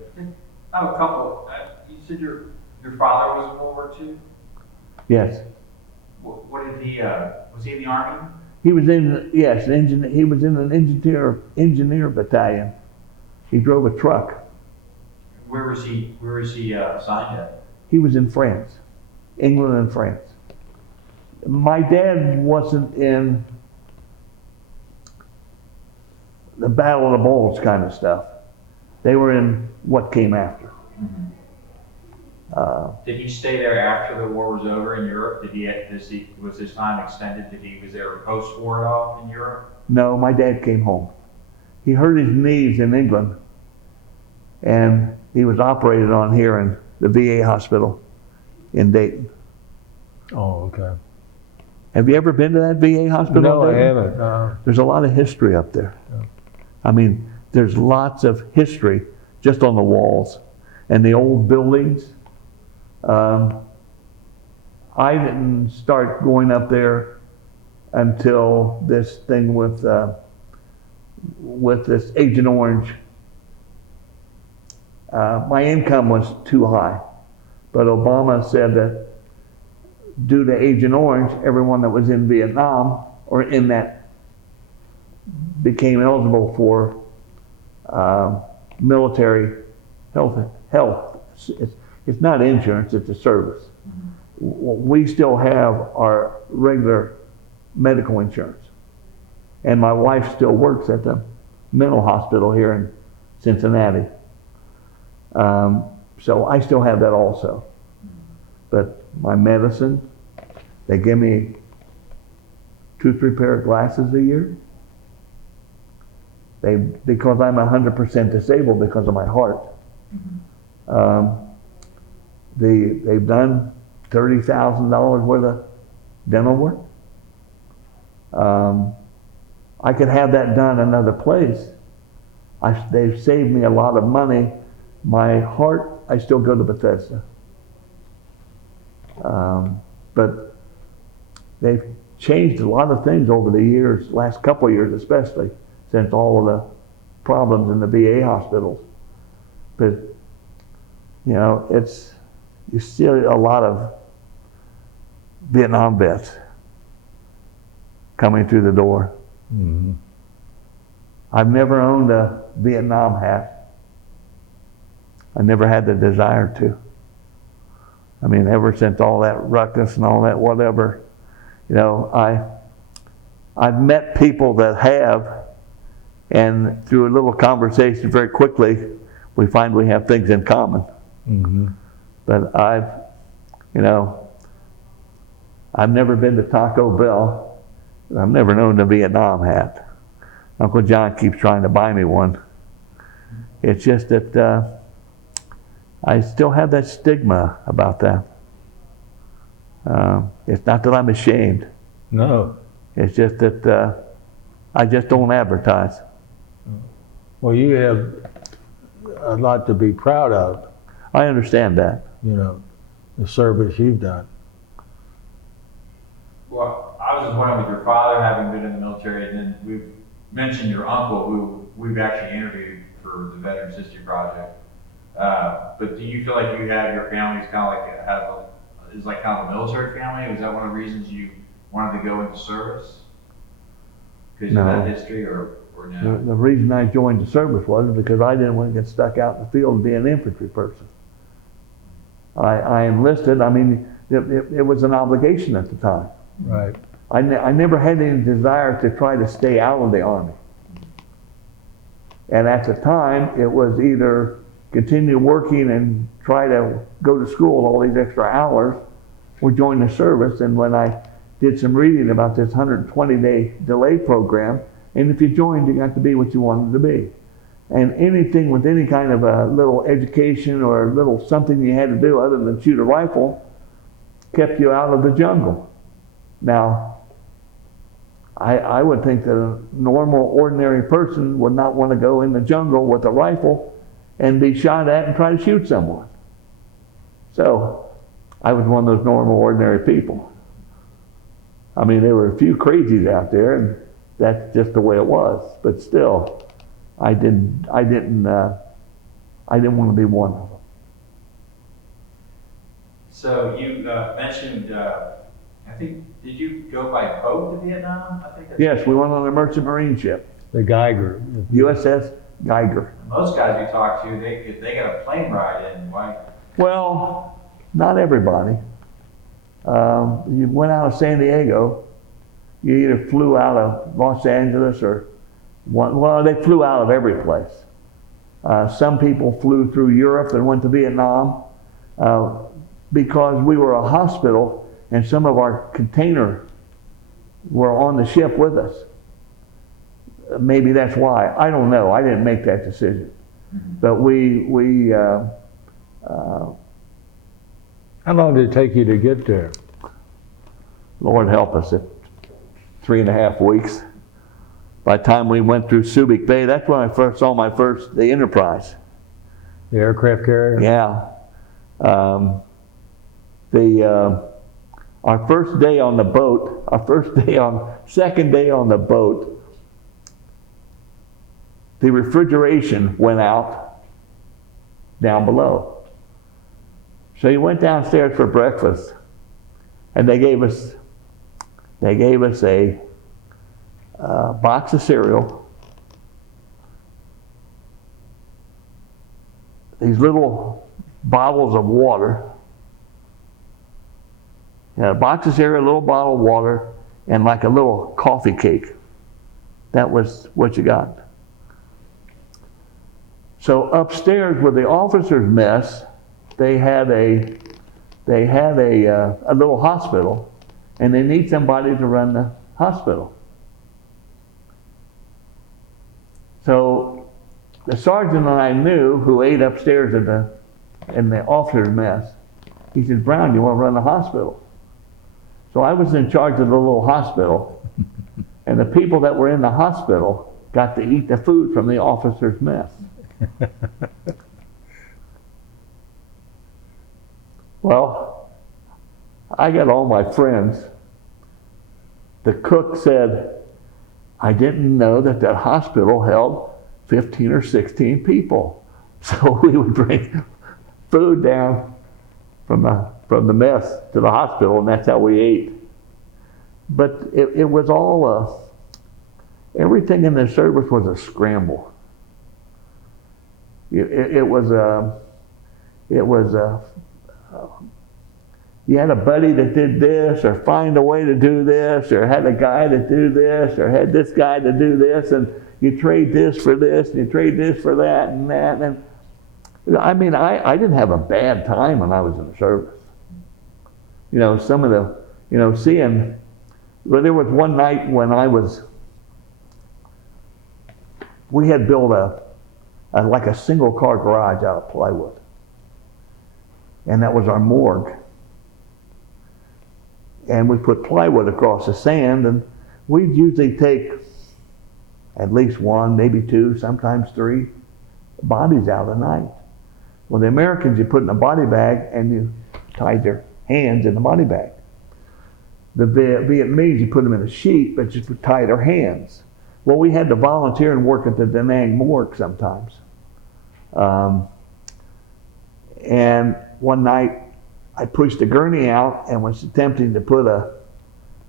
I have a couple. You said your father was in World War II? Yes. What did he, was he in the Army? He was in, yes, he was in an engineer battalion. He drove a truck. Where was he assigned at? He was in France, England and France. My dad wasn't in the Battle of the Bulge kind of stuff. They were in what came after. Did he stay there after the war was over in Europe? Was his time extended? Was there post-war at all in Europe? No, my dad came home. He hurt his knees in England, and he was operated on here in the VA hospital in Dayton. Oh, okay. Have you ever been to that VA hospital? No, in I Dayton? haven't. There's a lot of history up there. Yeah. I mean, there's lots of history just on the walls and the old buildings. I didn't start going up there until this thing with this Agent Orange. My income was too high, but Obama said that due to Agent Orange, everyone that was in Vietnam or in that became eligible for military health. It's not insurance, it's a service. We still have our regular medical insurance. And my wife still works at the mental hospital here in Cincinnati. So I still have that also. But my medicine, they give me 2-3 pair of glasses a year. Because I'm 100% disabled because of my heart. They've done $30,000 worth of dental work. I could have that done another place. They've saved me a lot of money. My heart, I still go to Bethesda. But they've changed a lot of things over the years, last couple of years especially, since all of the problems in the VA hospitals. But, you know, you see a lot of Vietnam vets coming through the door. Mm-hmm. I've never owned a Vietnam hat. I never had the desire to. I mean, ever since all that ruckus and all that whatever, you know, I've met people that have, and through a little conversation very quickly, we find we have things in common. Mm-hmm. But I've never been to Taco Bell. I've never owned a Vietnam hat. Uncle John keeps trying to buy me one. It's just that I still have that stigma about that. It's not that I'm ashamed. No. It's just that I just don't advertise. Well, you have a lot to be proud of, I understand that. you know, the service you've done. Well, I was just wondering with your father having been in the military, and then we've mentioned your uncle, who we've actually interviewed for the Veterans History Project. But do you feel like you have your family's kind of like is like kind of a military family? Was that one of the reasons you wanted to go into service? Because No. of that history, or no? The reason I joined the service was because I didn't want to get stuck out in the field and be an infantry person. I enlisted. I mean, it was an obligation at the time. Right. I never had any desire to try to stay out of the Army. And at the time, it was either continue working and try to go to school all these extra hours, or join the service. And when I did some reading about this 120-day delay program, and if you joined, you got to be what you wanted to be. And anything with any kind of a little education or a little something you had to do other than shoot a rifle kept you out of the jungle. Now, I would think that a normal, ordinary person would not want to go in the jungle with a rifle and be shot at and try to shoot someone. So, I was one of those normal, ordinary people. I mean, there were a few crazies out there, and that's just the way it was. But still, I didn't want to be one of them. So you mentioned I think, did you go by boat to Vietnam? I think that's. Yes, we went on a merchant marine ship, The Geiger. USS Geiger. Most guys we talk to, if they got a plane ride in, why? Well, not everybody. You went out of San Diego, you either flew out of Los Angeles or, well, they flew out of every place. Some people flew through Europe and went to Vietnam because we were a hospital and some of our container were on the ship with us. Maybe that's why. I don't know. I didn't make that decision. But How long did it take you to get there? Lord help us, at 3.5 weeks. By the time we went through Subic Bay, that's when I first saw the Enterprise. The aircraft carrier? Yeah. Our first day on the boat, second day on the boat, the refrigeration went out down below. So you went downstairs for breakfast, and they gave us a box of cereal, these little bottles of water, a box of cereal, a little bottle of water, and like a little coffee cake. That was what you got. So upstairs with the officers' mess, they had a little hospital, and they need somebody to run the hospital. So the sergeant that I knew, who ate upstairs in the officers' mess, he said, "Brown, you want to run the hospital?" So I was in charge of the little hospital, and the people that were in the hospital got to eat the food from the officers' mess. Well, I got all my friends. The cook said, "I didn't know that hospital held 15 or 16 people." So we would bring food down from the mess to the hospital, and that's how we ate. But it was all, everything in the service was a scramble. You had a buddy that did this, or find a way to do this, or had a guy to do this, or had this guy to do this, and you trade this for this, and you trade this for that and that. And I mean, I didn't have a bad time when I was in the service. You know, some of the, well, there was one night when we had built like a single car garage out of plywood. And that was our morgue. And we put plywood across the sand, and we'd usually take at least one, maybe two, sometimes three bodies out a night. Well, the Americans, you put in a body bag and you tied their hands in the body bag. The Vietnamese, you put them in a sheet, but you tie their hands. Well, we had to volunteer and work at the Da Nang morgue sometimes. And one night, I pushed the gurney out and was attempting to put a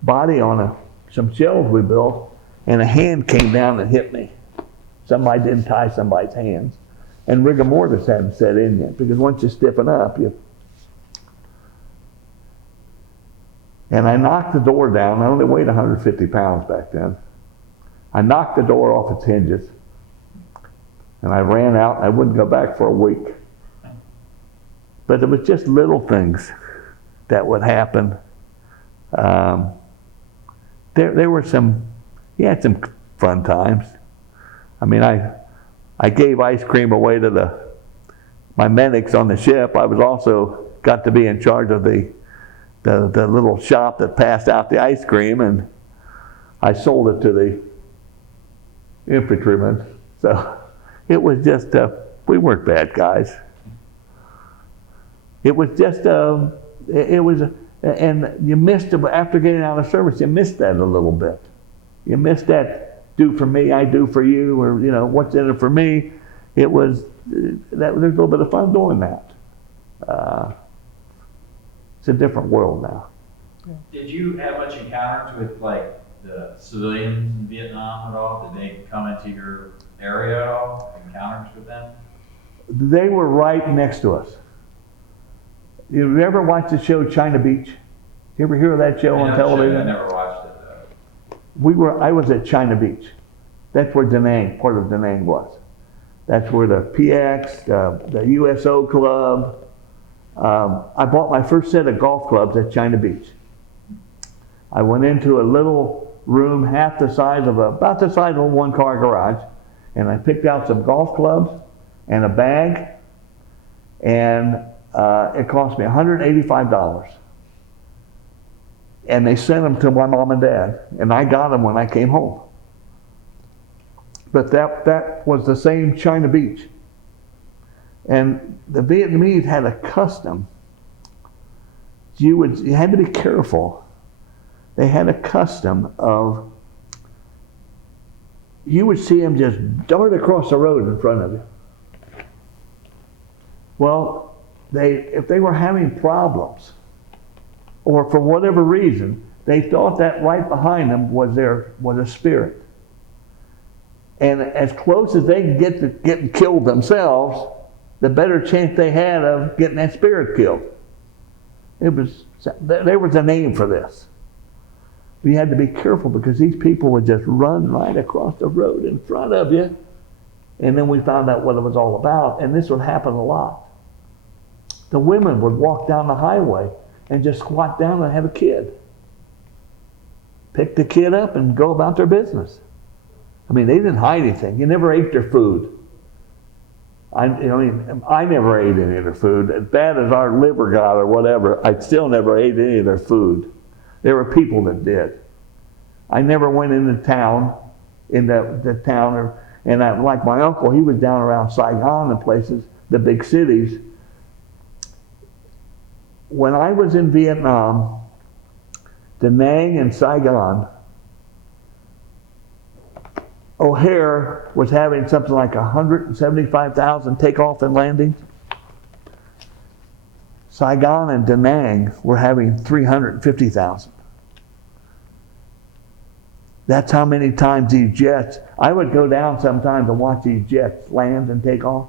body on some shelves we built, and a hand came down and hit me. Somebody didn't tie somebody's hands. And rigor mortis hadn't set in yet, because once you stiffen up, And I knocked the door down. I only weighed 150 pounds back then. I knocked the door off its hinges, and I ran out. I wouldn't go back for a week. But it was just little things that would happen. There were you had some fun times. I mean, I gave ice cream away to my medics on the ship. I was also got to be in charge of the little shop that passed out the ice cream, and I sold it to the infantrymen. So it was just, we weren't bad guys. It was just, and you missed, after getting out of service, you missed that a little bit. You missed that, do for me, I do for you, or, what's in it for me. It was, there's a little bit of fun doing that. It's a different world now. Did you have much encounters with like the civilians in Vietnam at all? Did they come into your area at all? Encounters with them? They were right next to us. You ever watch the show China Beach? You ever hear of that show on television? I never watched it though. I was at China Beach. That's where Da Nang, part of Da Nang was. That's where the PX, the USO Club. I bought my first set of golf clubs at China Beach. I went into a little room about the size of a one-car garage, and I picked out some golf clubs and a bag, and it cost me $185. And they sent them to my mom and dad, and I got them when I came home. But that was the same China Beach. And the Vietnamese had a custom. You had to be careful. They had a custom of, you would see them just dart across the road in front of you. Well, if they were having problems, or for whatever reason, they thought that right behind them was a spirit. And as close as they could get to getting killed themselves, the better chance they had of getting that spirit killed. There was a name for this. We had to be careful because these people would just run right across the road in front of you. And then we found out what it was all about. And this would happen a lot. The women would walk down the highway and just squat down and have a kid. Pick the kid up and go about their business. I mean, they didn't hide anything. You never ate their food. I never ate any of their food. As bad as our liver got or whatever, I still never ate any of their food. There were people that did. I never went into town, like my uncle, he was down around Saigon and places, the big cities. When I was in Vietnam, Da Nang and Saigon, O'Hare was having something like 175,000 takeoff and landings. Saigon and Da Nang were having 350,000. That's how many times these jets, I would go down sometimes and watch these jets land and take off.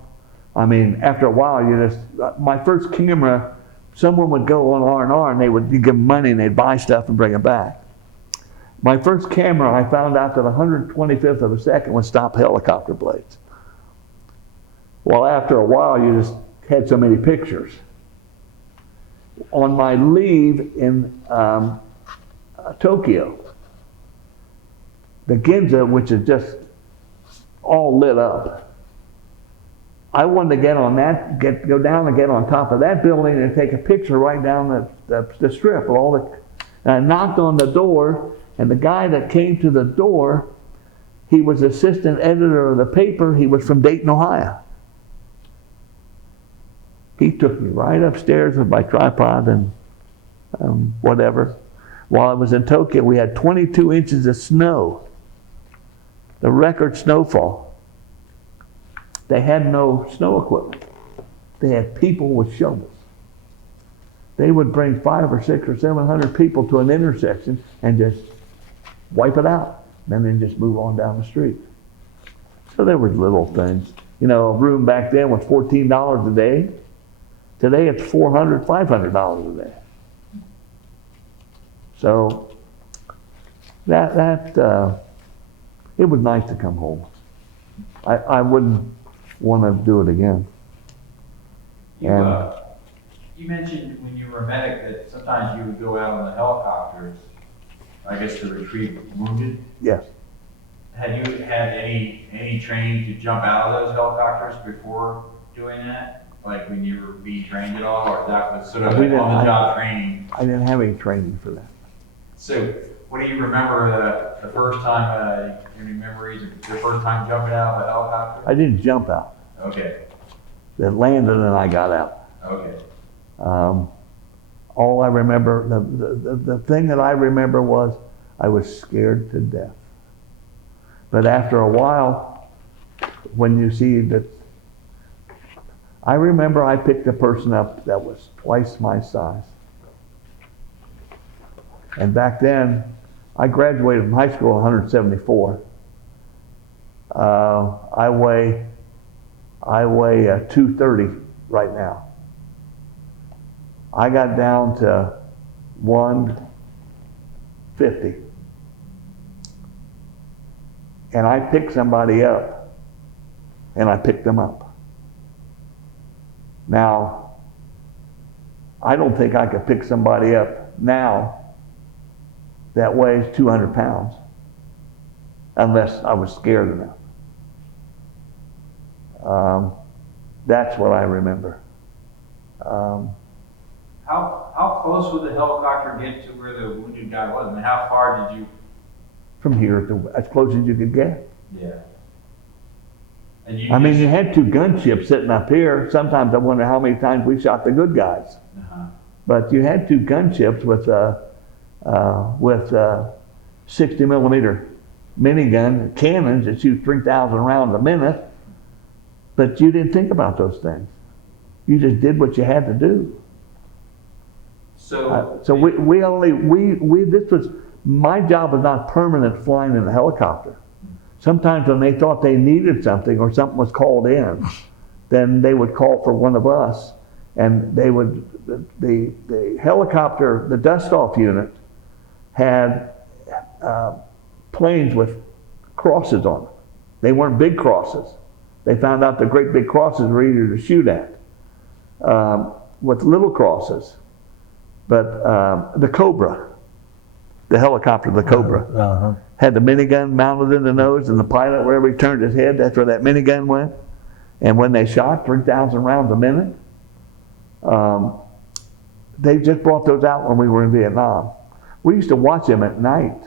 I mean, after a while, my first camera, someone would go on R&R and you'd give them money and they'd buy stuff and bring it back. My first camera, I found out that 125th of a second would stop helicopter blades. Well, after a while, you just had so many pictures. On my leave in Tokyo, the Ginza, which is just all lit up, I wanted to go down and get on top of that building and take a picture right down the strip. And I knocked on the door, and the guy that came to the door, he was assistant editor of the paper. He was from Dayton, Ohio. He took me right upstairs with my tripod and whatever. While I was in Tokyo, we had 22 inches of snow, the record snowfall. They had no snow equipment. They had people with shovels. They would bring 500 or 600 or 700 people to an intersection and just wipe it out, and then just move on down the street. So there was little things. A room back then was $14 a day. Today it's $400, $500 a day. So it was nice to come home. I wouldn't want to do it again. You mentioned when you were a medic that sometimes you would go out on the helicopters, I guess, to retrieve wounded. Yes. Had you had any training to jump out of those helicopters before doing that? Like when you were being trained at all, or that was sort of on-the-job training? I didn't have any training for that. So, what do you remember the first time? Any memories of your first time jumping out of a helicopter? I didn't jump out. Okay. It landed and I got out. Okay. All I remember, the thing that I remember was I was scared to death. But after a while, when you see that, I remember I picked a person up that was twice my size. And back then, I graduated from high school in 174. I weigh 230 right now. I got down to 150. And I picked somebody up, and I picked them up. Now, I don't think I could pick somebody up now that weighs 200 pounds, unless I was scared enough. That's what I remember. How close would the helicopter get to where the wounded guy was? I mean, how far did you? From here to as close as you could get. Yeah. And I mean, you had two gunships sitting up here. Sometimes I wonder how many times we shot the good guys. But you had two gunships with 60 millimeter minigun cannons that shoot 3,000 rounds a minute. But you didn't think about those things. You just did what you had to do. So This was, my job was not permanent flying in a helicopter. Sometimes when they thought they needed something or something was called in, then they would call for one of us, and they would, the helicopter, the dust-off unit had planes with crosses on them. They weren't big crosses. They found out the great big crosses were easier to shoot at with little crosses. But the Cobra, the helicopter, the Cobra, had the minigun mounted in the nose, and the pilot, wherever he turned his head, that's where that minigun went. And when they shot 3,000 rounds a minute, they just brought those out when we were in Vietnam. We used to watch them at night.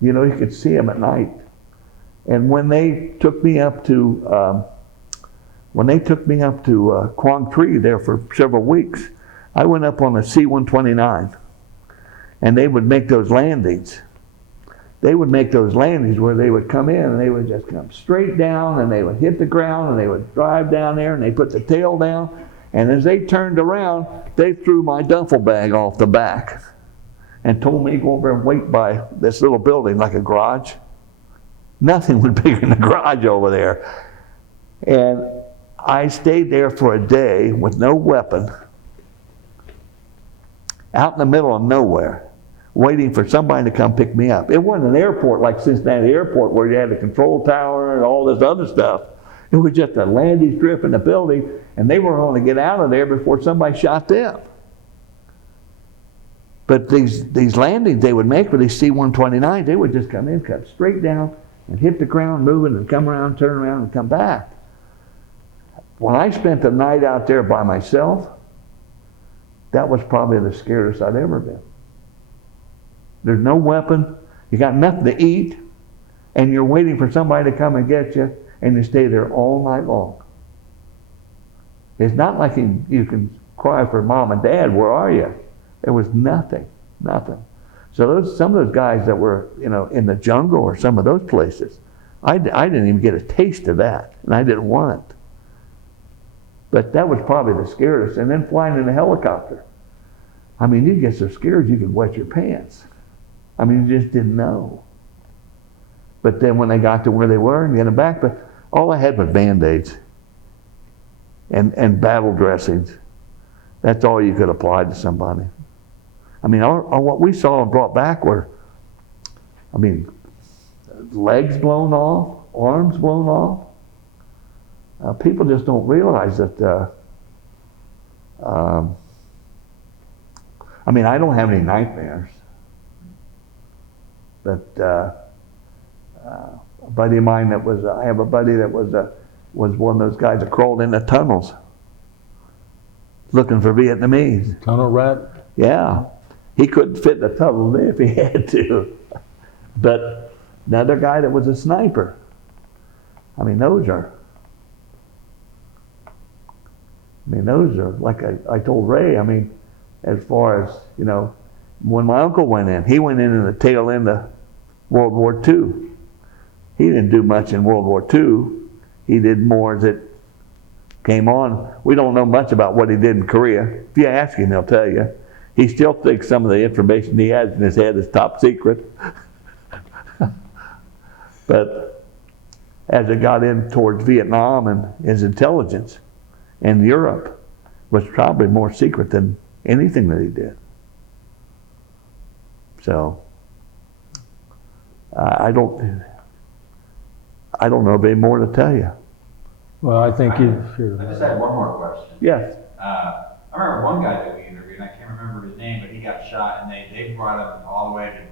You know, you could see them at night. And when they took me up to Quang Tri there for several weeks, I went up on a C-129, and they would make those landings. They would make those landings where they would come in and they would just come straight down, and they would hit the ground, and they would drive down there, and they put the tail down, and as they turned around, they threw my duffel bag off the back and told me to go over and wait by this little building like a garage. Nothing was bigger than the garage over there. And I stayed there for a day with no weapon, out in the middle of nowhere, waiting for somebody to come pick me up. It wasn't an airport like Cincinnati Airport where you had a control tower and all this other stuff. It was just a landing strip in the building, and they were going to get out of there before somebody shot them. But these landings they would make with these C-129s, they would just come in, cut straight down, and hit the ground moving, and come around, turn around, and come back. When I spent the night out there by myself, that was probably the scariest I'd ever been. There's no weapon, you got nothing to eat, and you're waiting for somebody to come and get you, and you stay there all night long. It's not like you can cry for mom and dad, where are you? There was nothing. So some of those guys that were, in the jungle or some of those places, I didn't even get a taste of that, and I didn't want it. But that was probably the scariest. And then flying in a helicopter. I mean, you'd get so scared you could wet your pants. I mean, you just didn't know. But then when they got to where they were and getting back, but all I had was Band-Aids and battle dressings. That's all you could apply to somebody. I mean, what we saw and brought back were, legs blown off, arms blown off. People just don't realize that, I don't have any nightmares, but a buddy of mine I have a buddy that was one of those guys that crawled in the tunnels looking for Vietnamese. Tunnel rat? Yeah. He couldn't fit in the tunnel if he had to. But another guy that was a sniper. Those are, like I told Ray, as far as, when my uncle went in, he went in the tail end of World War II. He didn't do much in World War II. He did more as it came on. We don't know much about what he did in Korea. If you ask him, he'll tell you. He still thinks some of the information he has in his head is top secret. But as it got in towards Vietnam, and his intelligence in Europe was probably more secret than anything that he did. So I don't know of any more to tell you. Well, I think you I should. just had one more question. Yes. I remember one guy that we interviewed, and I can't remember his name, but he got shot, and they brought him all the way to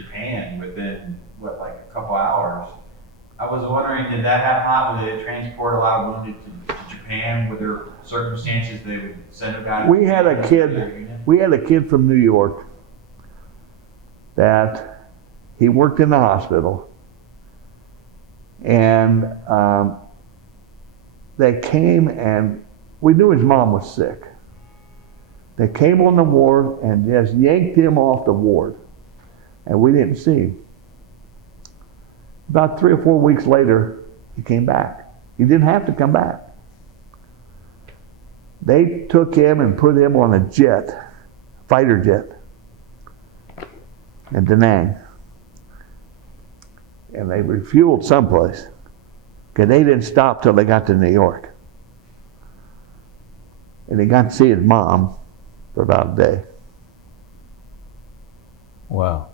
Japan within, what, like a couple hours. I was wondering, did that happen? Did they transport a lot of wounded to Japan? Were there circumstances they would send a guy? We had a kid from New York that he worked in the hospital, and they came, and we knew his mom was sick. They came on the ward and just yanked him off the ward, and we didn't see him. About 3 or 4 weeks later, he came back. He didn't have to come back. They took him and put him on a jet, fighter jet, in Da Nang. And they refueled someplace, because they didn't stop till they got to New York. And he got to see his mom for about a day. Wow.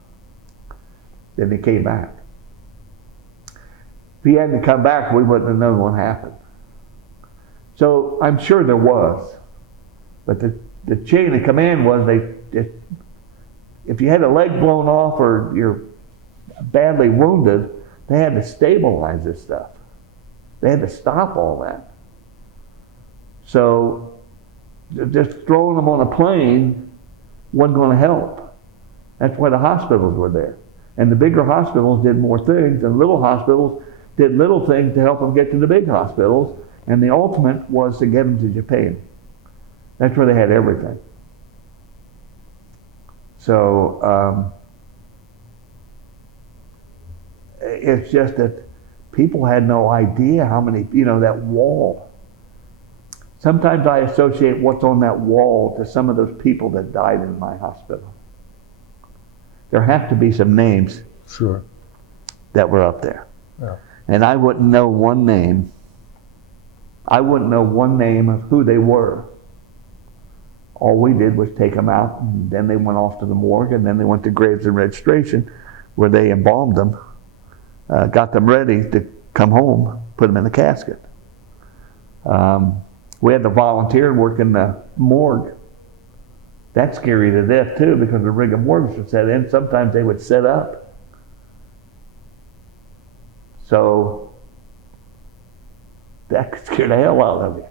Then he came back. If he hadn't come back, we wouldn't have known what happened. So I'm sure there was. But the chain of command was if you had a leg blown off or you're badly wounded, they had to stabilize this stuff. They had to stop all that. So just throwing them on a plane wasn't going to help. That's why the hospitals were there. And the bigger hospitals did more things, and little hospitals did little things to help them get to the big hospitals, and the ultimate was to get them to Japan. That's where they had everything. So it's just that people had no idea how many, that wall. Sometimes I associate what's on that wall to some of those people that died in my hospital. There have to be some names Sure. that were up there. Yeah. And I wouldn't know one name. I wouldn't know one name of who they were. All we did was take them out, and then they went off to the morgue, and then they went to Graves and Registration, where they embalmed them, got them ready to come home, put them in the casket. We had to volunteer and work in the morgue. That's scary to death too, because the rigor mortis would set in. Sometimes they would set up. So that could scare the hell out of you.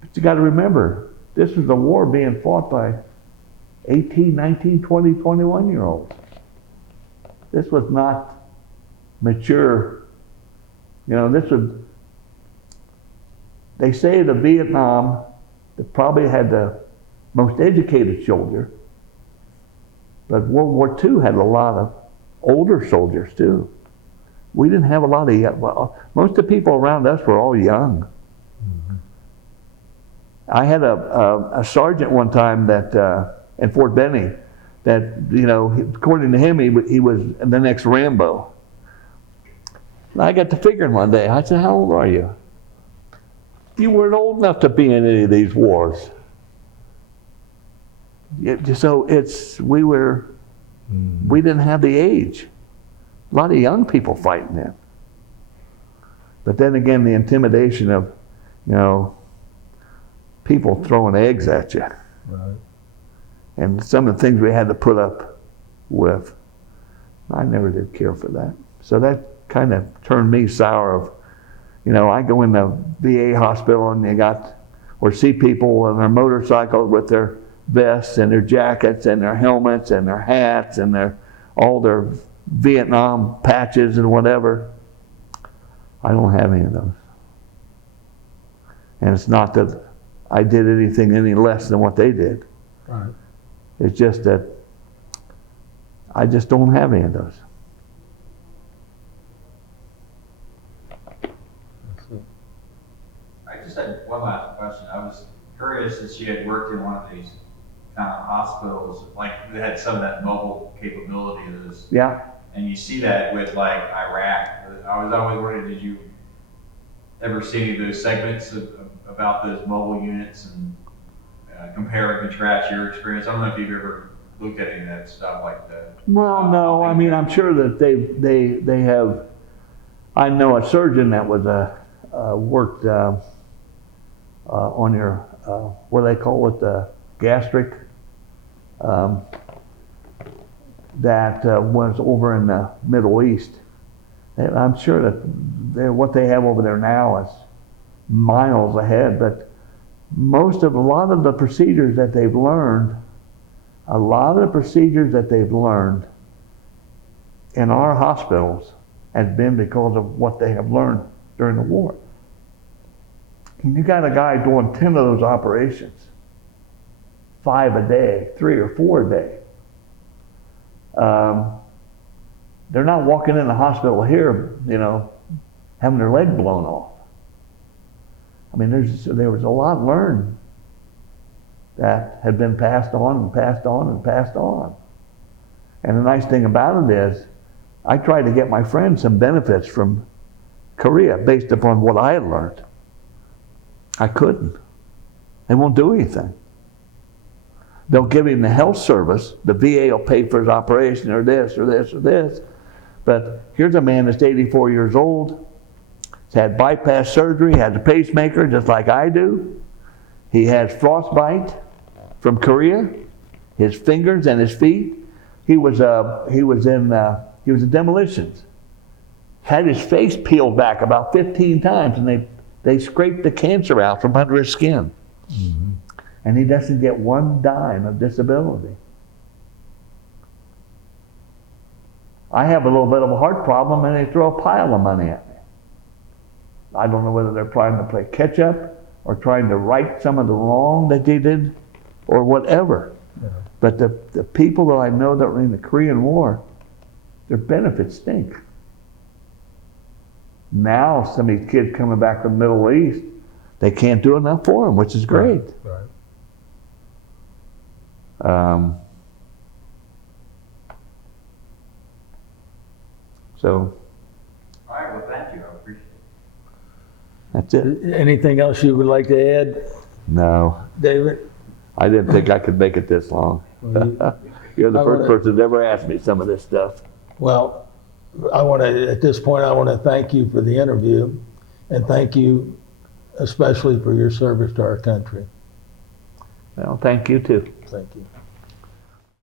But you got to remember, this is a war being fought by 18, 19, 20, 21-year-olds. This was not mature. They say the Vietnam that probably had the most educated soldier, but World War II had a lot of older soldiers too. We didn't have a lot of young. Well, most of the people around us were all young. Mm-hmm. I had a sergeant one time that in Fort Benning that, according to him, he was the next Rambo. And I got to figuring one day. I said, "How old are you?" "You weren't old enough to be in any of these wars." So we didn't have the age. A lot of young people fighting then. But then again, the intimidation of, people throwing eggs at you. Right. And some of the things we had to put up with, I never did care for that. So that kind of turned me sour of, I go in the VA hospital and or see people on their motorcycles with their vests and their jackets and their helmets and their hats and all their Vietnam patches and whatever. I don't have any of those. And it's not that I did anything any less than what they did. Right. It's just that I just don't have any of those. I just had one last question. I was curious if she had worked in one of these kind of hospitals, like they had some of that mobile capability of this. Yeah. And you see that with like Iraq. I was always worried, did you ever see any of those segments about those mobile units and compare and contrast your experience? I don't know if you've ever looked at any of that stuff like that. Well, no, I mean, I'm sure that they have, I know a surgeon that was worked on your, what do they call it, the gastric, that was over in the Middle East. And I'm sure that what they have over there now is miles ahead, but a lot of the procedures that they've learned, in our hospitals has been because of what they have learned during the war. And you got a guy doing 10 of those operations, 5 a day, 3 or 4 a day. They're not walking in the hospital here, having their leg blown off. I mean, there was a lot learned that had been passed on and passed on and passed on. And the nice thing about it is, I tried to get my friends some benefits from Korea based upon what I had learned. I couldn't. They won't do anything. They'll give him the health service, the VA will pay for his operation or this or this or this. But here's a man that's 84 years old, he's had bypass surgery, had a pacemaker just like I do. He has frostbite from Korea, his fingers and his feet. He was in demolitions. Had his face peeled back about 15 times, and they scraped the cancer out from under his skin. Mm-hmm. And he doesn't get one dime of disability. I have a little bit of a heart problem, and they throw a pile of money at me. I don't know whether they're trying to play catch up or trying to right some of the wrong that they did or whatever. Yeah. But the people that I know that were in the Korean War, their benefits stink. Now some of these kids coming back from the Middle East, they can't do enough for them, which is great. Right. All right, well, thank you. I appreciate it. That's it. Anything else you would like to add, No. David? I didn't think I could make it this long. You're the first person that ever asked me some of this stuff. Well, at this point, I want to thank you for the interview, and thank you especially for your service to our country. Well, thank you too. Thank you.